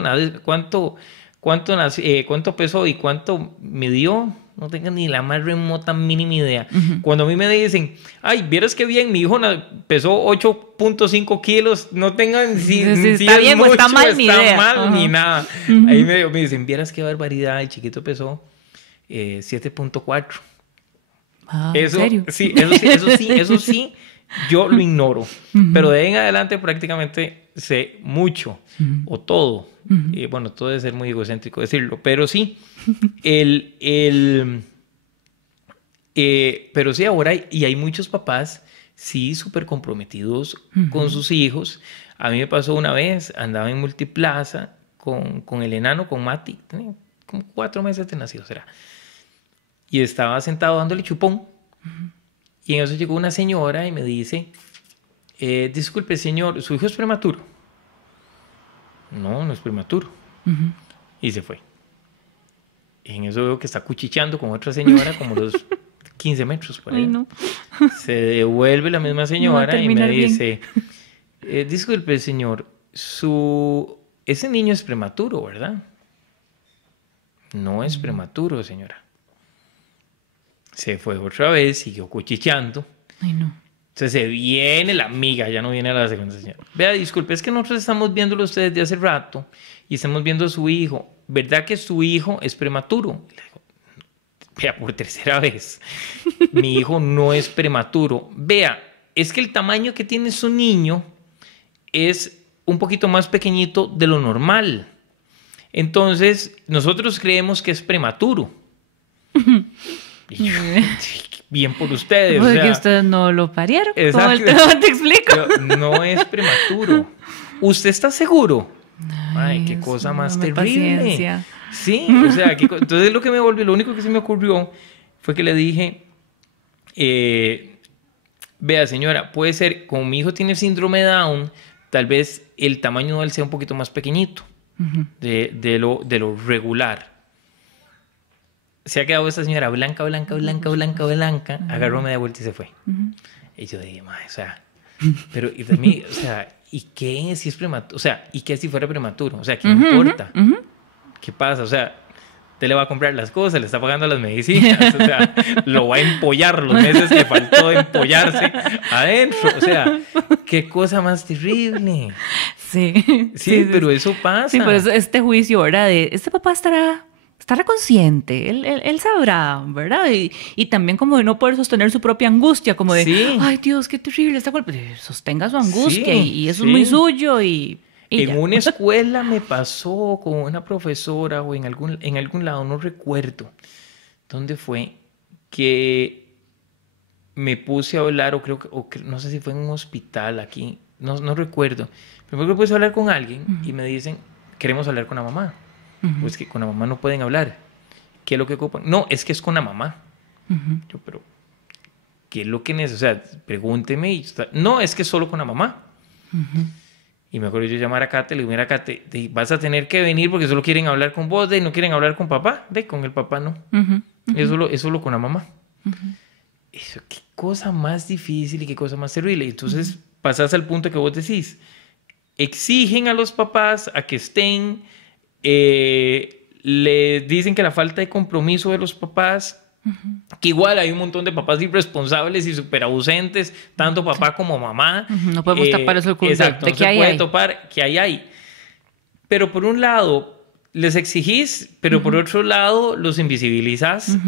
pesó y cuánto midió, no tengo ni la más remota mínima idea. Cuando a mí me dicen, ay, vieras qué bien, mi hijo pesó 8.5 kilos, no tengan si está bien, mucho, está mal, ni nada. Ahí me dicen, vieras qué barbaridad, el chiquito pesó 7.4. ¿En serio? Sí, eso sí, yo lo ignoro. Pero de ahí en adelante prácticamente sé mucho o todo. Bueno, todo debe ser muy egocéntrico decirlo, pero sí, pero sí ahora hay muchos papás, sí, súper comprometidos con sus hijos. A mí me pasó una vez, andaba en Multiplaza con el enano, con Mati, tenía como 4 meses de nacido, será. Y estaba sentado dándole chupón. Y en eso llegó una señora y me dice, disculpe señor, ¿su hijo es prematuro? No es prematuro. Y se fue. Y en eso veo que está cuchicheando con otra señora como los 15 metros por ahí. Ay, no. Se devuelve la misma señora y me dice, disculpe señor, ese niño es prematuro, ¿verdad? No es prematuro, señora. Se fue otra vez, siguió cuchicheando. Ay, no. Entonces se viene la amiga, ya no viene la segunda señora. Vea, disculpe, es que nosotros estamos viéndolo a ustedes de hace rato y estamos viendo a su hijo. ¿Verdad que su hijo es prematuro? Le digo, vea, por tercera vez, mi hijo no es prematuro. Vea, es que el tamaño que tiene su niño es un poquito más pequeñito de lo normal. Entonces, nosotros creemos que es prematuro. Y yo, bien por ustedes. Porque o sea, ustedes no lo parieron. Exacto. ¿Cómo te explico? No es prematuro. ¿Usted está seguro? Ay, qué cosa más terrible. Paciencia. Sí, o sea, entonces lo único que se me ocurrió fue que le dije, vea señora, puede ser, como mi hijo tiene síndrome de Down, tal vez el tamaño de él sea un poquito más pequeñito de lo regular. Se ha quedado esta señora blanca, agarró media vuelta y se fue. Y yo dije, o sea, Pero y también, o sea, ¿y qué si es prematuro? O sea, ¿y qué si fuera prematuro? O sea, ¿qué importa? ¿Qué pasa? O sea, usted le va a comprar las cosas, le está pagando las medicinas, o sea, lo va a empollar los meses que faltó de empollarse adentro. O sea, qué cosa más terrible. Sí, pero eso pasa. Sí, pero este juicio, ¿verdad? De este papá estará consciente, él sabrá, ¿verdad? Y también como de no poder sostener su propia angustia, como de, ay Dios, qué terrible esta golpe. Sostenga su angustia y eso es muy suyo y en una escuela me pasó con una profesora o en algún lado, no recuerdo dónde fue, que me puse a hablar, o no sé si fue en un hospital aquí, no recuerdo. Primero que puse a hablar con alguien y me dicen, queremos hablar con la mamá. Pues que con la mamá no pueden hablar. ¿Qué es lo que ocupan? No, es que es con la mamá. Yo, pero, ¿qué es lo que necesita? O sea, pregúnteme. No, es que es solo con la mamá. Y me acuerdo yo llamar a Kate, le digo, mira, Kate, vas a tener que venir porque solo quieren hablar con vos, no quieren hablar con papá. Con el papá no. Es solo con la mamá. Eso, qué cosa más difícil y qué cosa más terrible. Entonces, pasas al punto que vos decís. Exigen a los papás a que estén... le dicen que la falta de compromiso de los papás, que igual hay un montón de papás irresponsables y súper ausentes, tanto papá como mamá. No podemos tapar eso de exacto, de no que se puede topar que hay. Pero por un lado les exigís, pero por otro lado los invisibilizás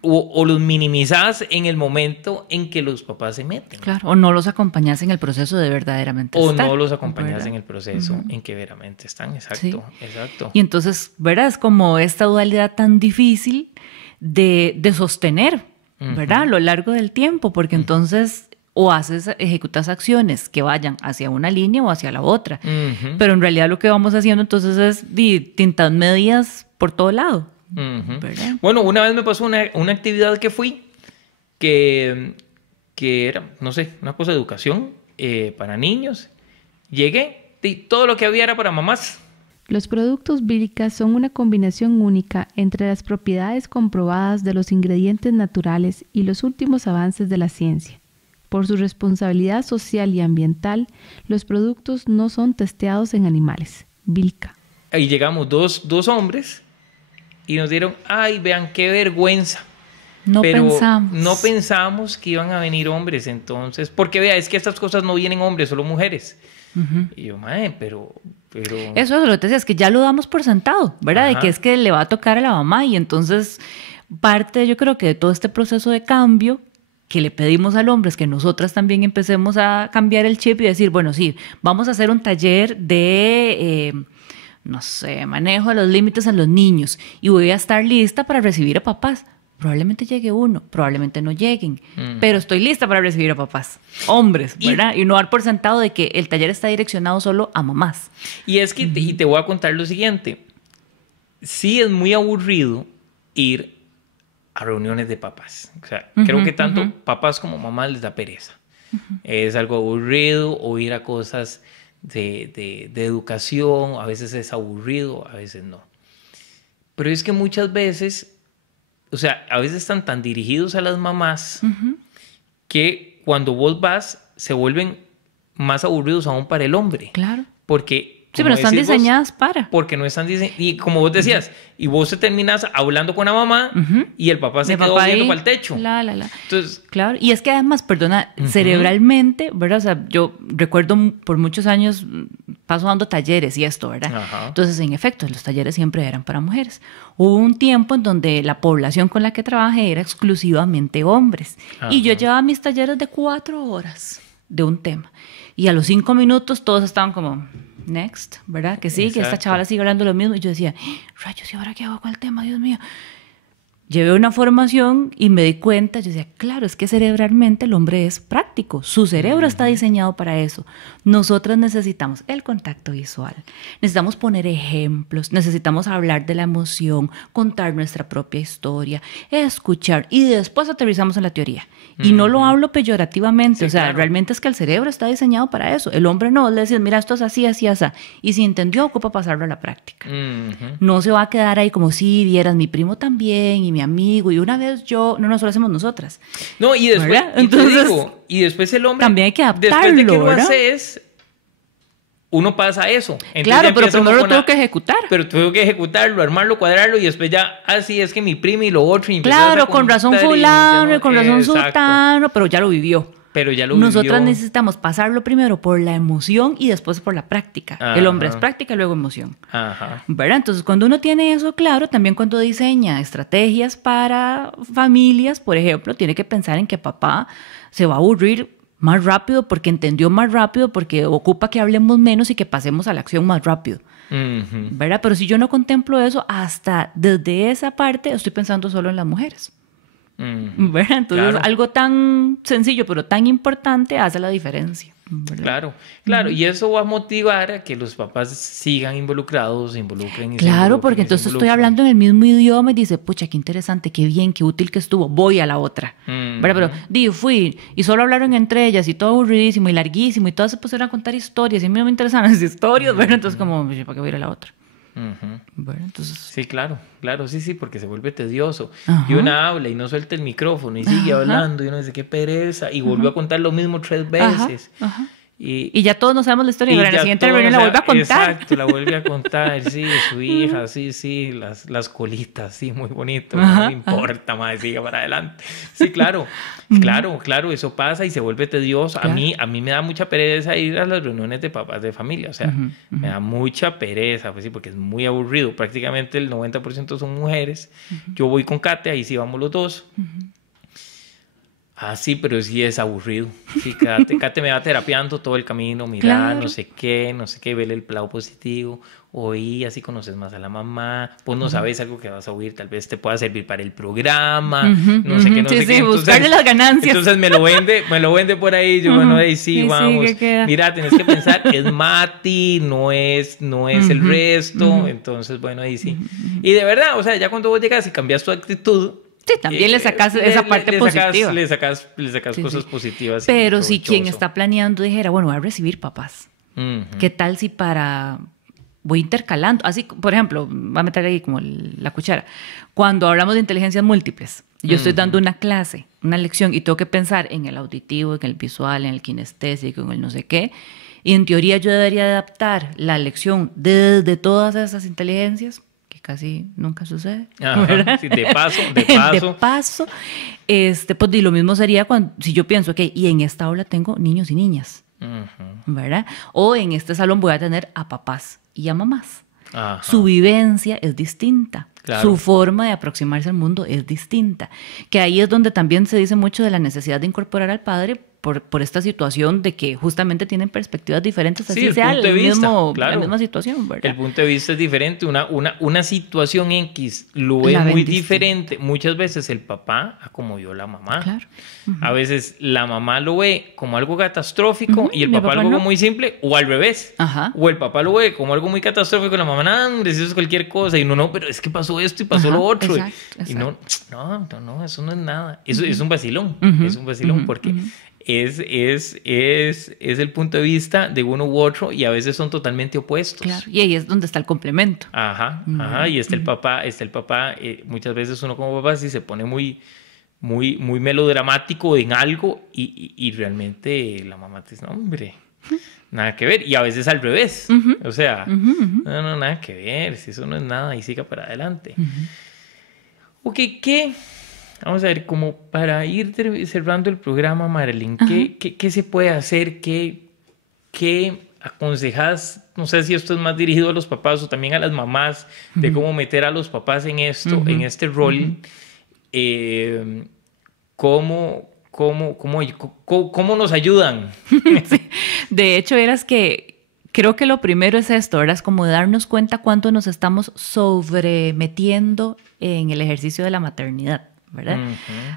o los minimizás en el momento en que los papás se meten. Claro, o no los acompañás en el proceso de verdaderamente estar. O no los acompañás en el proceso en que verdaderamente están. Exacto. Y entonces, ¿verdad? Es como esta dualidad tan difícil de sostener, ¿verdad? A lo largo del tiempo, porque entonces... o ejecutas acciones que vayan hacia una línea o hacia la otra. Pero en realidad lo que vamos haciendo entonces es tintas medias por todo lado. Bueno, una vez me pasó una actividad que fui que era, no sé, una cosa de educación para niños. Llegué y todo lo que había era para mamás. Los productos Vilca son una combinación única entre las propiedades comprobadas de los ingredientes naturales y los últimos avances de la ciencia. Por su responsabilidad social y ambiental, los productos no son testeados en animales. Vilca. Ahí llegamos dos hombres y nos dieron, ay, vean qué vergüenza. No pensamos que iban a venir hombres entonces, porque vea, es que estas cosas no vienen hombres, solo mujeres. Y yo, madre, pero... Eso es lo que te decía, es que ya lo damos por sentado, ¿verdad? De que es que le va a tocar a la mamá y entonces parte, yo creo que de todo este proceso de cambio que le pedimos al hombre es que nosotras también empecemos a cambiar el chip y decir, bueno, sí, vamos a hacer un taller de, no sé, manejo de los límites en los niños y voy a estar lista para recibir a papás. Probablemente llegue uno, probablemente no lleguen, pero estoy lista para recibir a papás, hombres, ¿verdad? Y no dar por sentado de que el taller está direccionado solo a mamás. Y es que, y te voy a contar lo siguiente, sí es muy aburrido ir a reuniones de papás. O sea, creo que tanto papás como mamás les da pereza. Es algo aburrido, o ir a cosas de educación, a veces es aburrido, a veces no. Pero es que muchas veces, o sea, a veces están tan dirigidos a las mamás que cuando vos vas se vuelven más aburridos aún para el hombre. Claro. Porque... Sí, pero están diseñadas para. Porque no están diseñadas. Y como vos decías, y vos te terminas hablando con la mamá y el papá se quedó viendo para el techo. Entonces, claro. Y es que además, perdona, cerebralmente, ¿verdad? O sea, yo recuerdo por muchos años paso dando talleres y esto, ¿verdad? Entonces, en efecto, los talleres siempre eran para mujeres. Hubo un tiempo en donde la población con la que trabajé era exclusivamente hombres. Y yo llevaba mis talleres de 4 horas de un tema. Y a los 5 minutos todos estaban como... next, ¿verdad? Que sí, exacto, que esta chavala sigue hablando lo mismo. Y yo decía, rayos, ¿y ahora qué hago con el tema? Dios mío. Llevé una formación y me di cuenta, yo decía, claro, es que cerebralmente el hombre es práctico, su cerebro está diseñado para eso. Nosotras necesitamos el contacto visual, necesitamos poner ejemplos, necesitamos hablar de la emoción, contar nuestra propia historia, escuchar y después aterrizamos en la teoría. Y no lo hablo peyorativamente, sí, o sea, claro, realmente es que el cerebro está diseñado para eso. El hombre no, le decís, mira, esto es así, así, así. Y si entendió, ocupa pasarlo a la práctica. No se va a quedar ahí como, sí, vieras, mi primo también, y mi amigo, y una vez yo, no solo hacemos nosotras. No, y después, entonces, y después el hombre, también hay que adaptarlo, después de que lo ¿verdad? haces, uno pasa a eso. Entonces claro, pero primero lo tengo que ejecutar. Pero tengo que ejecutarlo, armarlo, cuadrarlo, y después ya, así es que mi prima y lo otro. Y claro, con razón fulano, y con razón sultano, pero ya lo vivió. Pero ya lo Nosotras vivió. necesitamos pasarlo primero por la emoción y después por la práctica. Ajá. El hombre es práctica y luego emoción. Ajá. ¿Verdad? Entonces, cuando uno tiene eso claro, también cuando diseña estrategias para familias, por ejemplo, tiene que pensar en que papá se va a aburrir más rápido porque entendió más rápido, porque ocupa que hablemos menos y que pasemos a la acción más rápido. Uh-huh. ¿Verdad? Pero si yo no contemplo eso, hasta desde esa parte estoy pensando solo en las mujeres. ¿Verdad? Entonces, claro. algo tan sencillo pero tan importante hace la diferencia, ¿verdad? Claro, y eso va a motivar a que los papás sigan involucrados, se involucren. Claro, porque entonces estoy hablando en el mismo idioma y dice, pucha, qué interesante, qué bien, qué útil que estuvo, voy a la otra, ¿verdad? Pero fui y solo hablaron entre ellas y todo aburridísimo y larguísimo y todas se pusieron a contar historias y a mí no me interesan las historias, ¿verdad? Entonces como, ¿para qué voy a ir a la otra? Bueno, entonces... Sí, claro, sí, porque se vuelve tedioso. Ajá. Y una habla y no suelta el micrófono y sigue hablando y uno dice qué pereza y volvió a contar lo mismo 3 veces. Ajá. Y ya todos no sabemos la historia, pero en la siguiente reunión la vuelve a contar. Exacto, la vuelve a contar, sí, su hija, sí, las colitas, sí, muy bonito, no me importa más, siga para adelante. Sí, claro, eso pasa y se vuelve tedioso. Claro. A mí me da mucha pereza ir a las reuniones de papás de familia, o sea, me da mucha pereza, pues sí, porque es muy aburrido, prácticamente el 90% son mujeres. Yo voy con Kate, ahí sí vamos los dos. Ah, sí, pero sí es aburrido. Sí, Kate me va terapiando todo el camino, mira, Claro. no sé qué, vele el lado positivo, oí, así conoces más a la mamá, pues no sabes algo que vas a oír, tal vez te pueda servir para el programa, no sé qué, no sé qué. Sí, buscarle las ganancias. Entonces me lo vende por ahí, yo, bueno, ahí sí, vamos. Mira, tenés que pensar, es Mati, no es el resto, entonces, bueno, ahí sí. Y de verdad, o sea, ya cuando vos llegas y cambias tu actitud, sí, también le sacas esa parte positiva. Le sacas cosas positivas. Pero si quien está planeando dijera, bueno, voy a recibir papás. ¿Qué tal si voy intercalando? Así, por ejemplo, voy a meter ahí como la cuchara. Cuando hablamos de inteligencias múltiples, yo estoy dando una clase, una lección, y tengo que pensar en el auditivo, en el visual, en el kinestésico, en el no sé qué. Y en teoría yo debería adaptar la lección desde todas esas inteligencias, casi nunca sucede. Ajá, sí, de paso. De paso. Pues, y lo mismo sería si yo pienso, ok, y en esta aula tengo niños y niñas, ¿verdad? O en este salón voy a tener a papás y a mamás. Ajá. Su vivencia es distinta. Claro. Su forma de aproximarse al mundo es distinta. Que ahí es donde también se dice mucho de la necesidad de incorporar al padre por esta situación de que justamente tienen perspectivas diferentes, así sea la misma situación, ¿verdad? El punto de vista es diferente. Una situación X lo ve muy diferente. Muchas veces el papá como yo la mamá. Claro. A veces la mamá lo ve como algo catastrófico y el papá algo no. Muy simple, o al revés. Ajá. O el papá lo ve como algo muy catastrófico y la mamá, no, hombre, eso es cualquier cosa. Y no, pero es que pasó esto y pasó lo otro. Exacto. Y no, eso no es nada. Eso es un vacilón. Es un vacilón porque... Es el punto de vista de uno u otro y a veces son totalmente opuestos. Claro, y ahí es donde está el complemento. Ajá, y está el papá, muchas veces uno como papá sí se pone muy melodramático en algo y realmente la mamá te dice, no, hombre, nada que ver. Y a veces al revés, o sea, no, nada que ver, si eso no es nada y siga para adelante. Ok, vamos a ver, como para ir cerrando el programa, Marilyn, ¿qué se puede hacer? ¿Qué aconsejas? No sé si esto es más dirigido a los papás o también a las mamás, de cómo meter a los papás en esto, en este rol. ¿Cómo nos ayudan? Sí. De hecho, eras que creo que lo primero es esto, ¿verdad? Es como darnos cuenta cuánto nos estamos sobremetiendo en el ejercicio de la maternidad, ¿verdad?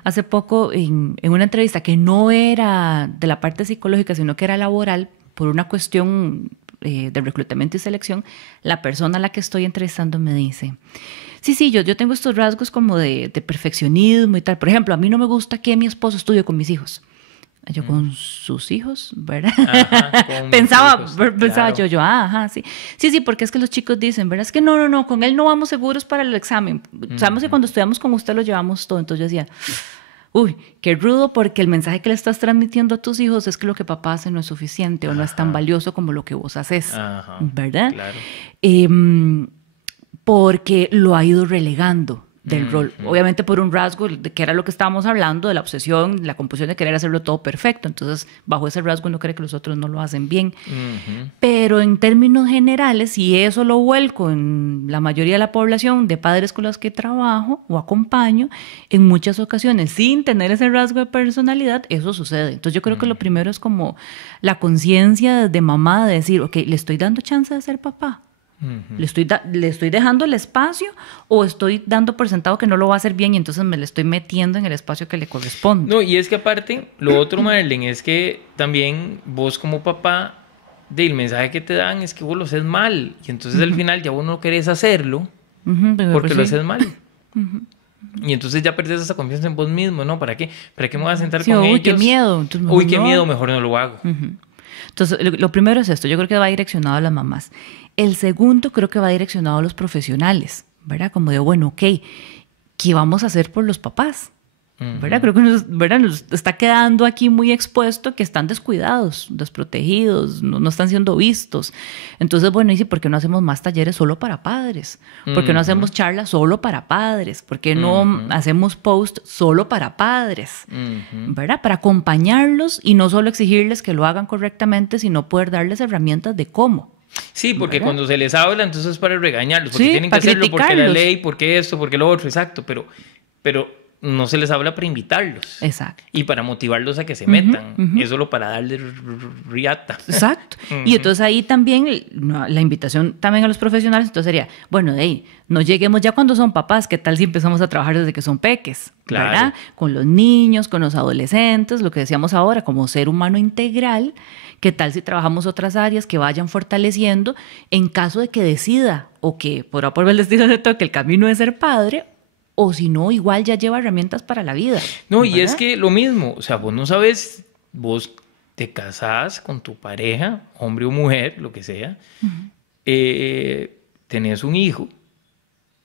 Hace poco, en una entrevista que no era de la parte psicológica, sino que era laboral, por una cuestión de reclutamiento y selección, la persona a la que estoy entrevistando me dice, sí, yo tengo estos rasgos como de perfeccionismo y tal. Por ejemplo, a mí no me gusta que mi esposo estudie con mis hijos. Yo con sus hijos, ¿verdad? Ajá, pensaba claro. yo, ajá, sí. Sí, porque es que los chicos dicen, ¿verdad? Es que no, con él no vamos seguros para el examen. Sabemos que cuando estudiamos con usted lo llevamos todo. Entonces yo decía, uy, qué rudo, porque el mensaje que le estás transmitiendo a tus hijos es que lo que papá hace no es suficiente o no es tan valioso como lo que vos haces, ¿verdad? Claro. Porque lo ha ido relegando del rol. Obviamente por un rasgo, que era lo que estábamos hablando, de la obsesión, la compulsión de querer hacerlo todo perfecto. Entonces, bajo ese rasgo uno cree que los otros no lo hacen bien. Pero en términos generales, y eso lo vuelco en la mayoría de la población de padres con los que trabajo o acompaño, en muchas ocasiones, sin tener ese rasgo de personalidad, eso sucede. Entonces yo creo que lo primero es como la conciencia de mamá de decir, ok, ¿le estoy dando chance de ser papá? ¿Le estoy dejando el espacio o estoy dando por sentado que no lo va a hacer bien y entonces me le estoy metiendo en el espacio que le corresponde? No, y es que aparte, lo otro, Marlene, es que también vos como papá, el mensaje que te dan es que vos lo haces mal. Y entonces al final ya vos no querés hacerlo porque lo haces mal. Y entonces ya perdés esa confianza en vos mismo, ¿no? ¿Para qué? ¿Para qué me voy a sentar con ellos? Uy, qué miedo. Entonces, uy, qué miedo, mejor no lo hago. Entonces, lo primero es esto. Yo creo que va direccionado a las mamás. El segundo creo que va direccionado a los profesionales, ¿verdad? Como de, bueno, ok, ¿qué vamos a hacer por los papás? ¿Verdad? Creo que nos está quedando aquí muy expuesto que están descuidados, desprotegidos, no están siendo vistos. Entonces, bueno, y ¿por qué no hacemos más talleres solo para padres? ¿Por qué no hacemos charlas solo para padres? ¿Por qué no hacemos posts solo para padres? ¿Verdad? Para acompañarlos y no solo exigirles que lo hagan correctamente, sino poder darles herramientas de cómo. Sí, porque cuando se les habla, entonces es para regañarlos, porque sí, tienen que hacerlo, porque la ley, porque esto, porque lo otro, exacto, pero no se les habla para invitarlos. Exacto. Y para motivarlos a que se metan. Es solo para darles riata. Exacto. Y entonces ahí también la invitación también a los profesionales entonces sería, bueno, no lleguemos ya cuando son papás, ¿qué tal si empezamos a trabajar desde que son peques? Claro. ¿Verdad? Con los niños, con los adolescentes, lo que decíamos ahora, como ser humano integral. ¿Qué tal si trabajamos otras áreas que vayan fortaleciendo en caso de que decida o que por el destino de todo que el camino es ser padre? O si no, igual ya lleva herramientas para la vida. No, ¿verdad? Y es que lo mismo, o sea, vos no sabes, vos te casás con tu pareja, hombre o mujer, lo que sea, tenés un hijo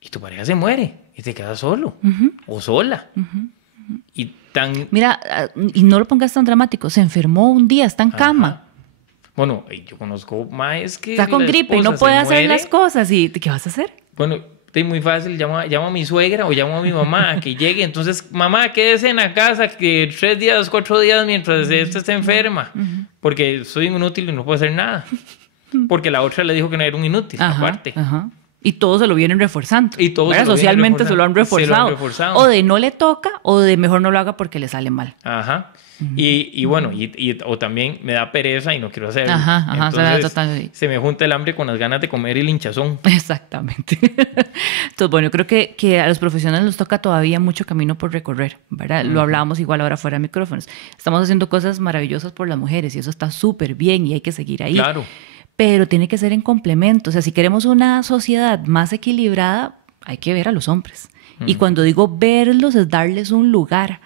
y tu pareja se muere y te quedas solo o sola. Mira, y no lo pongas tan dramático, se enfermó un día, está en cama. Bueno, yo conozco más que está con gripe y no puede hacer las cosas. ¿Y qué vas a hacer? Bueno, es muy fácil, llamo a mi suegra o llamo a mi mamá a que llegue. Entonces, mamá, quédese en la casa que 3 días, 4 días mientras esta está enferma. Porque soy un inútil y no puedo hacer nada. Porque la otra le dijo que no era un inútil, aparte. Y todos se lo vienen reforzando. Y todos socialmente se lo han reforzado. O de no le toca o de mejor no lo haga porque le sale mal. Y bueno, o también me da pereza y no quiero hacerlo. Entonces, se me junta el hambre con las ganas de comer y el hinchazón. Exactamente. Entonces, bueno, yo creo que a los profesionales nos toca todavía mucho camino por recorrer, ¿verdad? Lo hablábamos igual ahora fuera de micrófonos. Estamos haciendo cosas maravillosas por las mujeres y eso está súper bien y hay que seguir ahí. Claro. Pero tiene que ser en complemento. O sea, si queremos una sociedad más equilibrada, hay que ver a los hombres. Y cuando digo verlos es darles un lugar,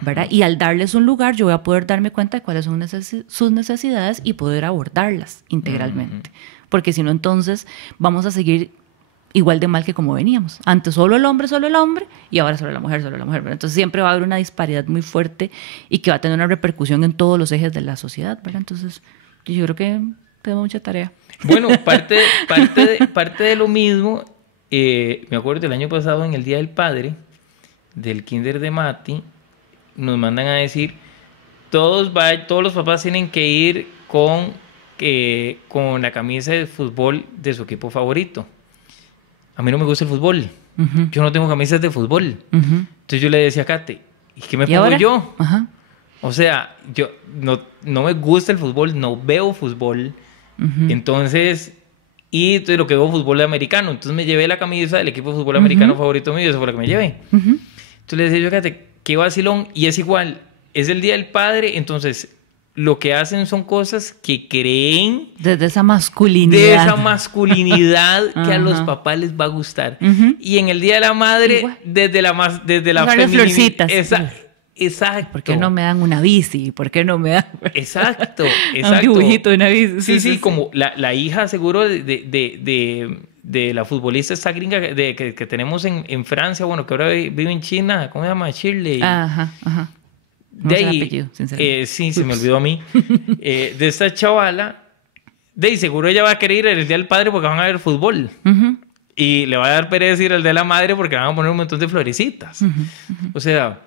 ¿verdad? Y al darles un lugar yo voy a poder darme cuenta de cuáles son sus necesidades y poder abordarlas integralmente. Porque si no, entonces vamos a seguir igual de mal que como veníamos. Antes solo el hombre y ahora solo la mujer, ¿verdad? Entonces siempre va a haber una disparidad muy fuerte y que va a tener una repercusión en todos los ejes de la sociedad, ¿verdad? Entonces yo creo que tengo mucha tarea. Bueno, parte de lo mismo, me acuerdo del año pasado en el Día del Padre, del kinder de Mati, nos mandan a decir, todos los papás tienen que ir con la camisa de fútbol de su equipo favorito. A mí no me gusta el fútbol. Yo no tengo camisas de fútbol. Entonces yo le decía a Kate, ¿y qué me pongo yo? O sea, yo no me gusta el fútbol, no veo fútbol. Entonces lo que veo fútbol americano. Entonces me llevé la camisa del equipo de fútbol americano favorito mío y eso fue lo que me llevé. Entonces le decía yo, fíjate, qué vacilón. Y es igual, es el Día del Padre, entonces lo que hacen son cosas que creen desde esa masculinidad. Que a los papás les va a gustar. Y en el Día de la Madre, desde la feminidad. Exacto. ¿Por qué no me dan una bici? ¿Por qué no me dan exacto. un dibujito de una bici? Sí, como la hija seguro de la futbolista esta gringa que tenemos en Francia, bueno, que ahora vive en China, ¿cómo se llama? Shirley. Ajá. No de sé el ahí, apellido, sinceramente. sí, se me olvidó a mí. De esta chavala, de ahí seguro ella va a querer ir el Día del Padre porque van a ver fútbol. Y le va a dar pereza ir al Día de la Madre porque van a poner un montón de florecitas. O sea,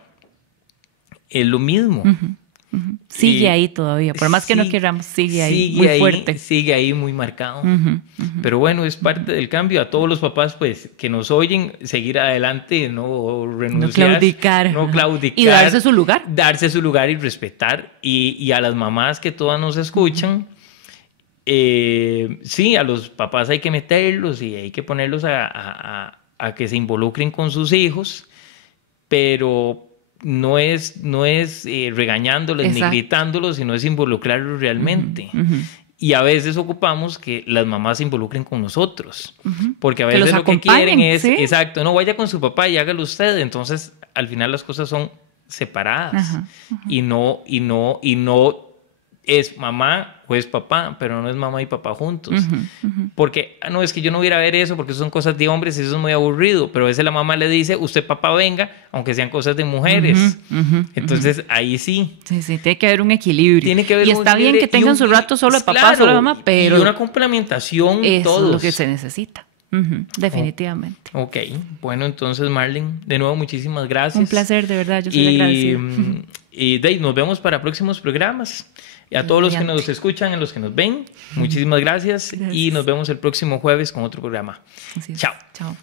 es lo mismo. Sigue ahí todavía, por más que no queramos, sigue ahí, muy fuerte. Sigue ahí muy marcado. Pero bueno, es parte del cambio. A todos los papás pues que nos oyen, seguir adelante, no renunciar. No claudicar. Y darse su lugar. Darse su lugar y respetar. Y a las mamás que todas nos escuchan, sí, a los papás hay que meterlos y hay que ponerlos a que se involucren con sus hijos, pero no es regañándoles ni gritándolos, sino es involucrarlos realmente. Y a veces ocupamos que las mamás se involucren con nosotros, porque a veces lo que quieren es, exacto, no vaya con su papá y hágalo usted. Entonces, al final las cosas son separadas y no es mamá o es papá, pero no es mamá y papá juntos. Porque, no, es que yo no voy a ir a ver eso porque son cosas de hombres y eso es muy aburrido. Pero a veces la mamá le dice, usted papá venga, aunque sean cosas de mujeres. Entonces, ahí sí. Sí, tiene que haber un equilibrio. Tiene que haber y está bien que tengan su rato solo de papá, claro, solo de mamá, pero... Y una complementación eso es lo que se necesita. Definitivamente. Ok, bueno, entonces Marlene, de nuevo muchísimas gracias. Un placer, de verdad, yo soy agradecida. Y Dave, nos vemos para próximos programas. Y a todos los que nos escuchan, a los que nos ven, muchísimas gracias. Y nos vemos el próximo jueves con otro programa. Así es. Chao. Chao.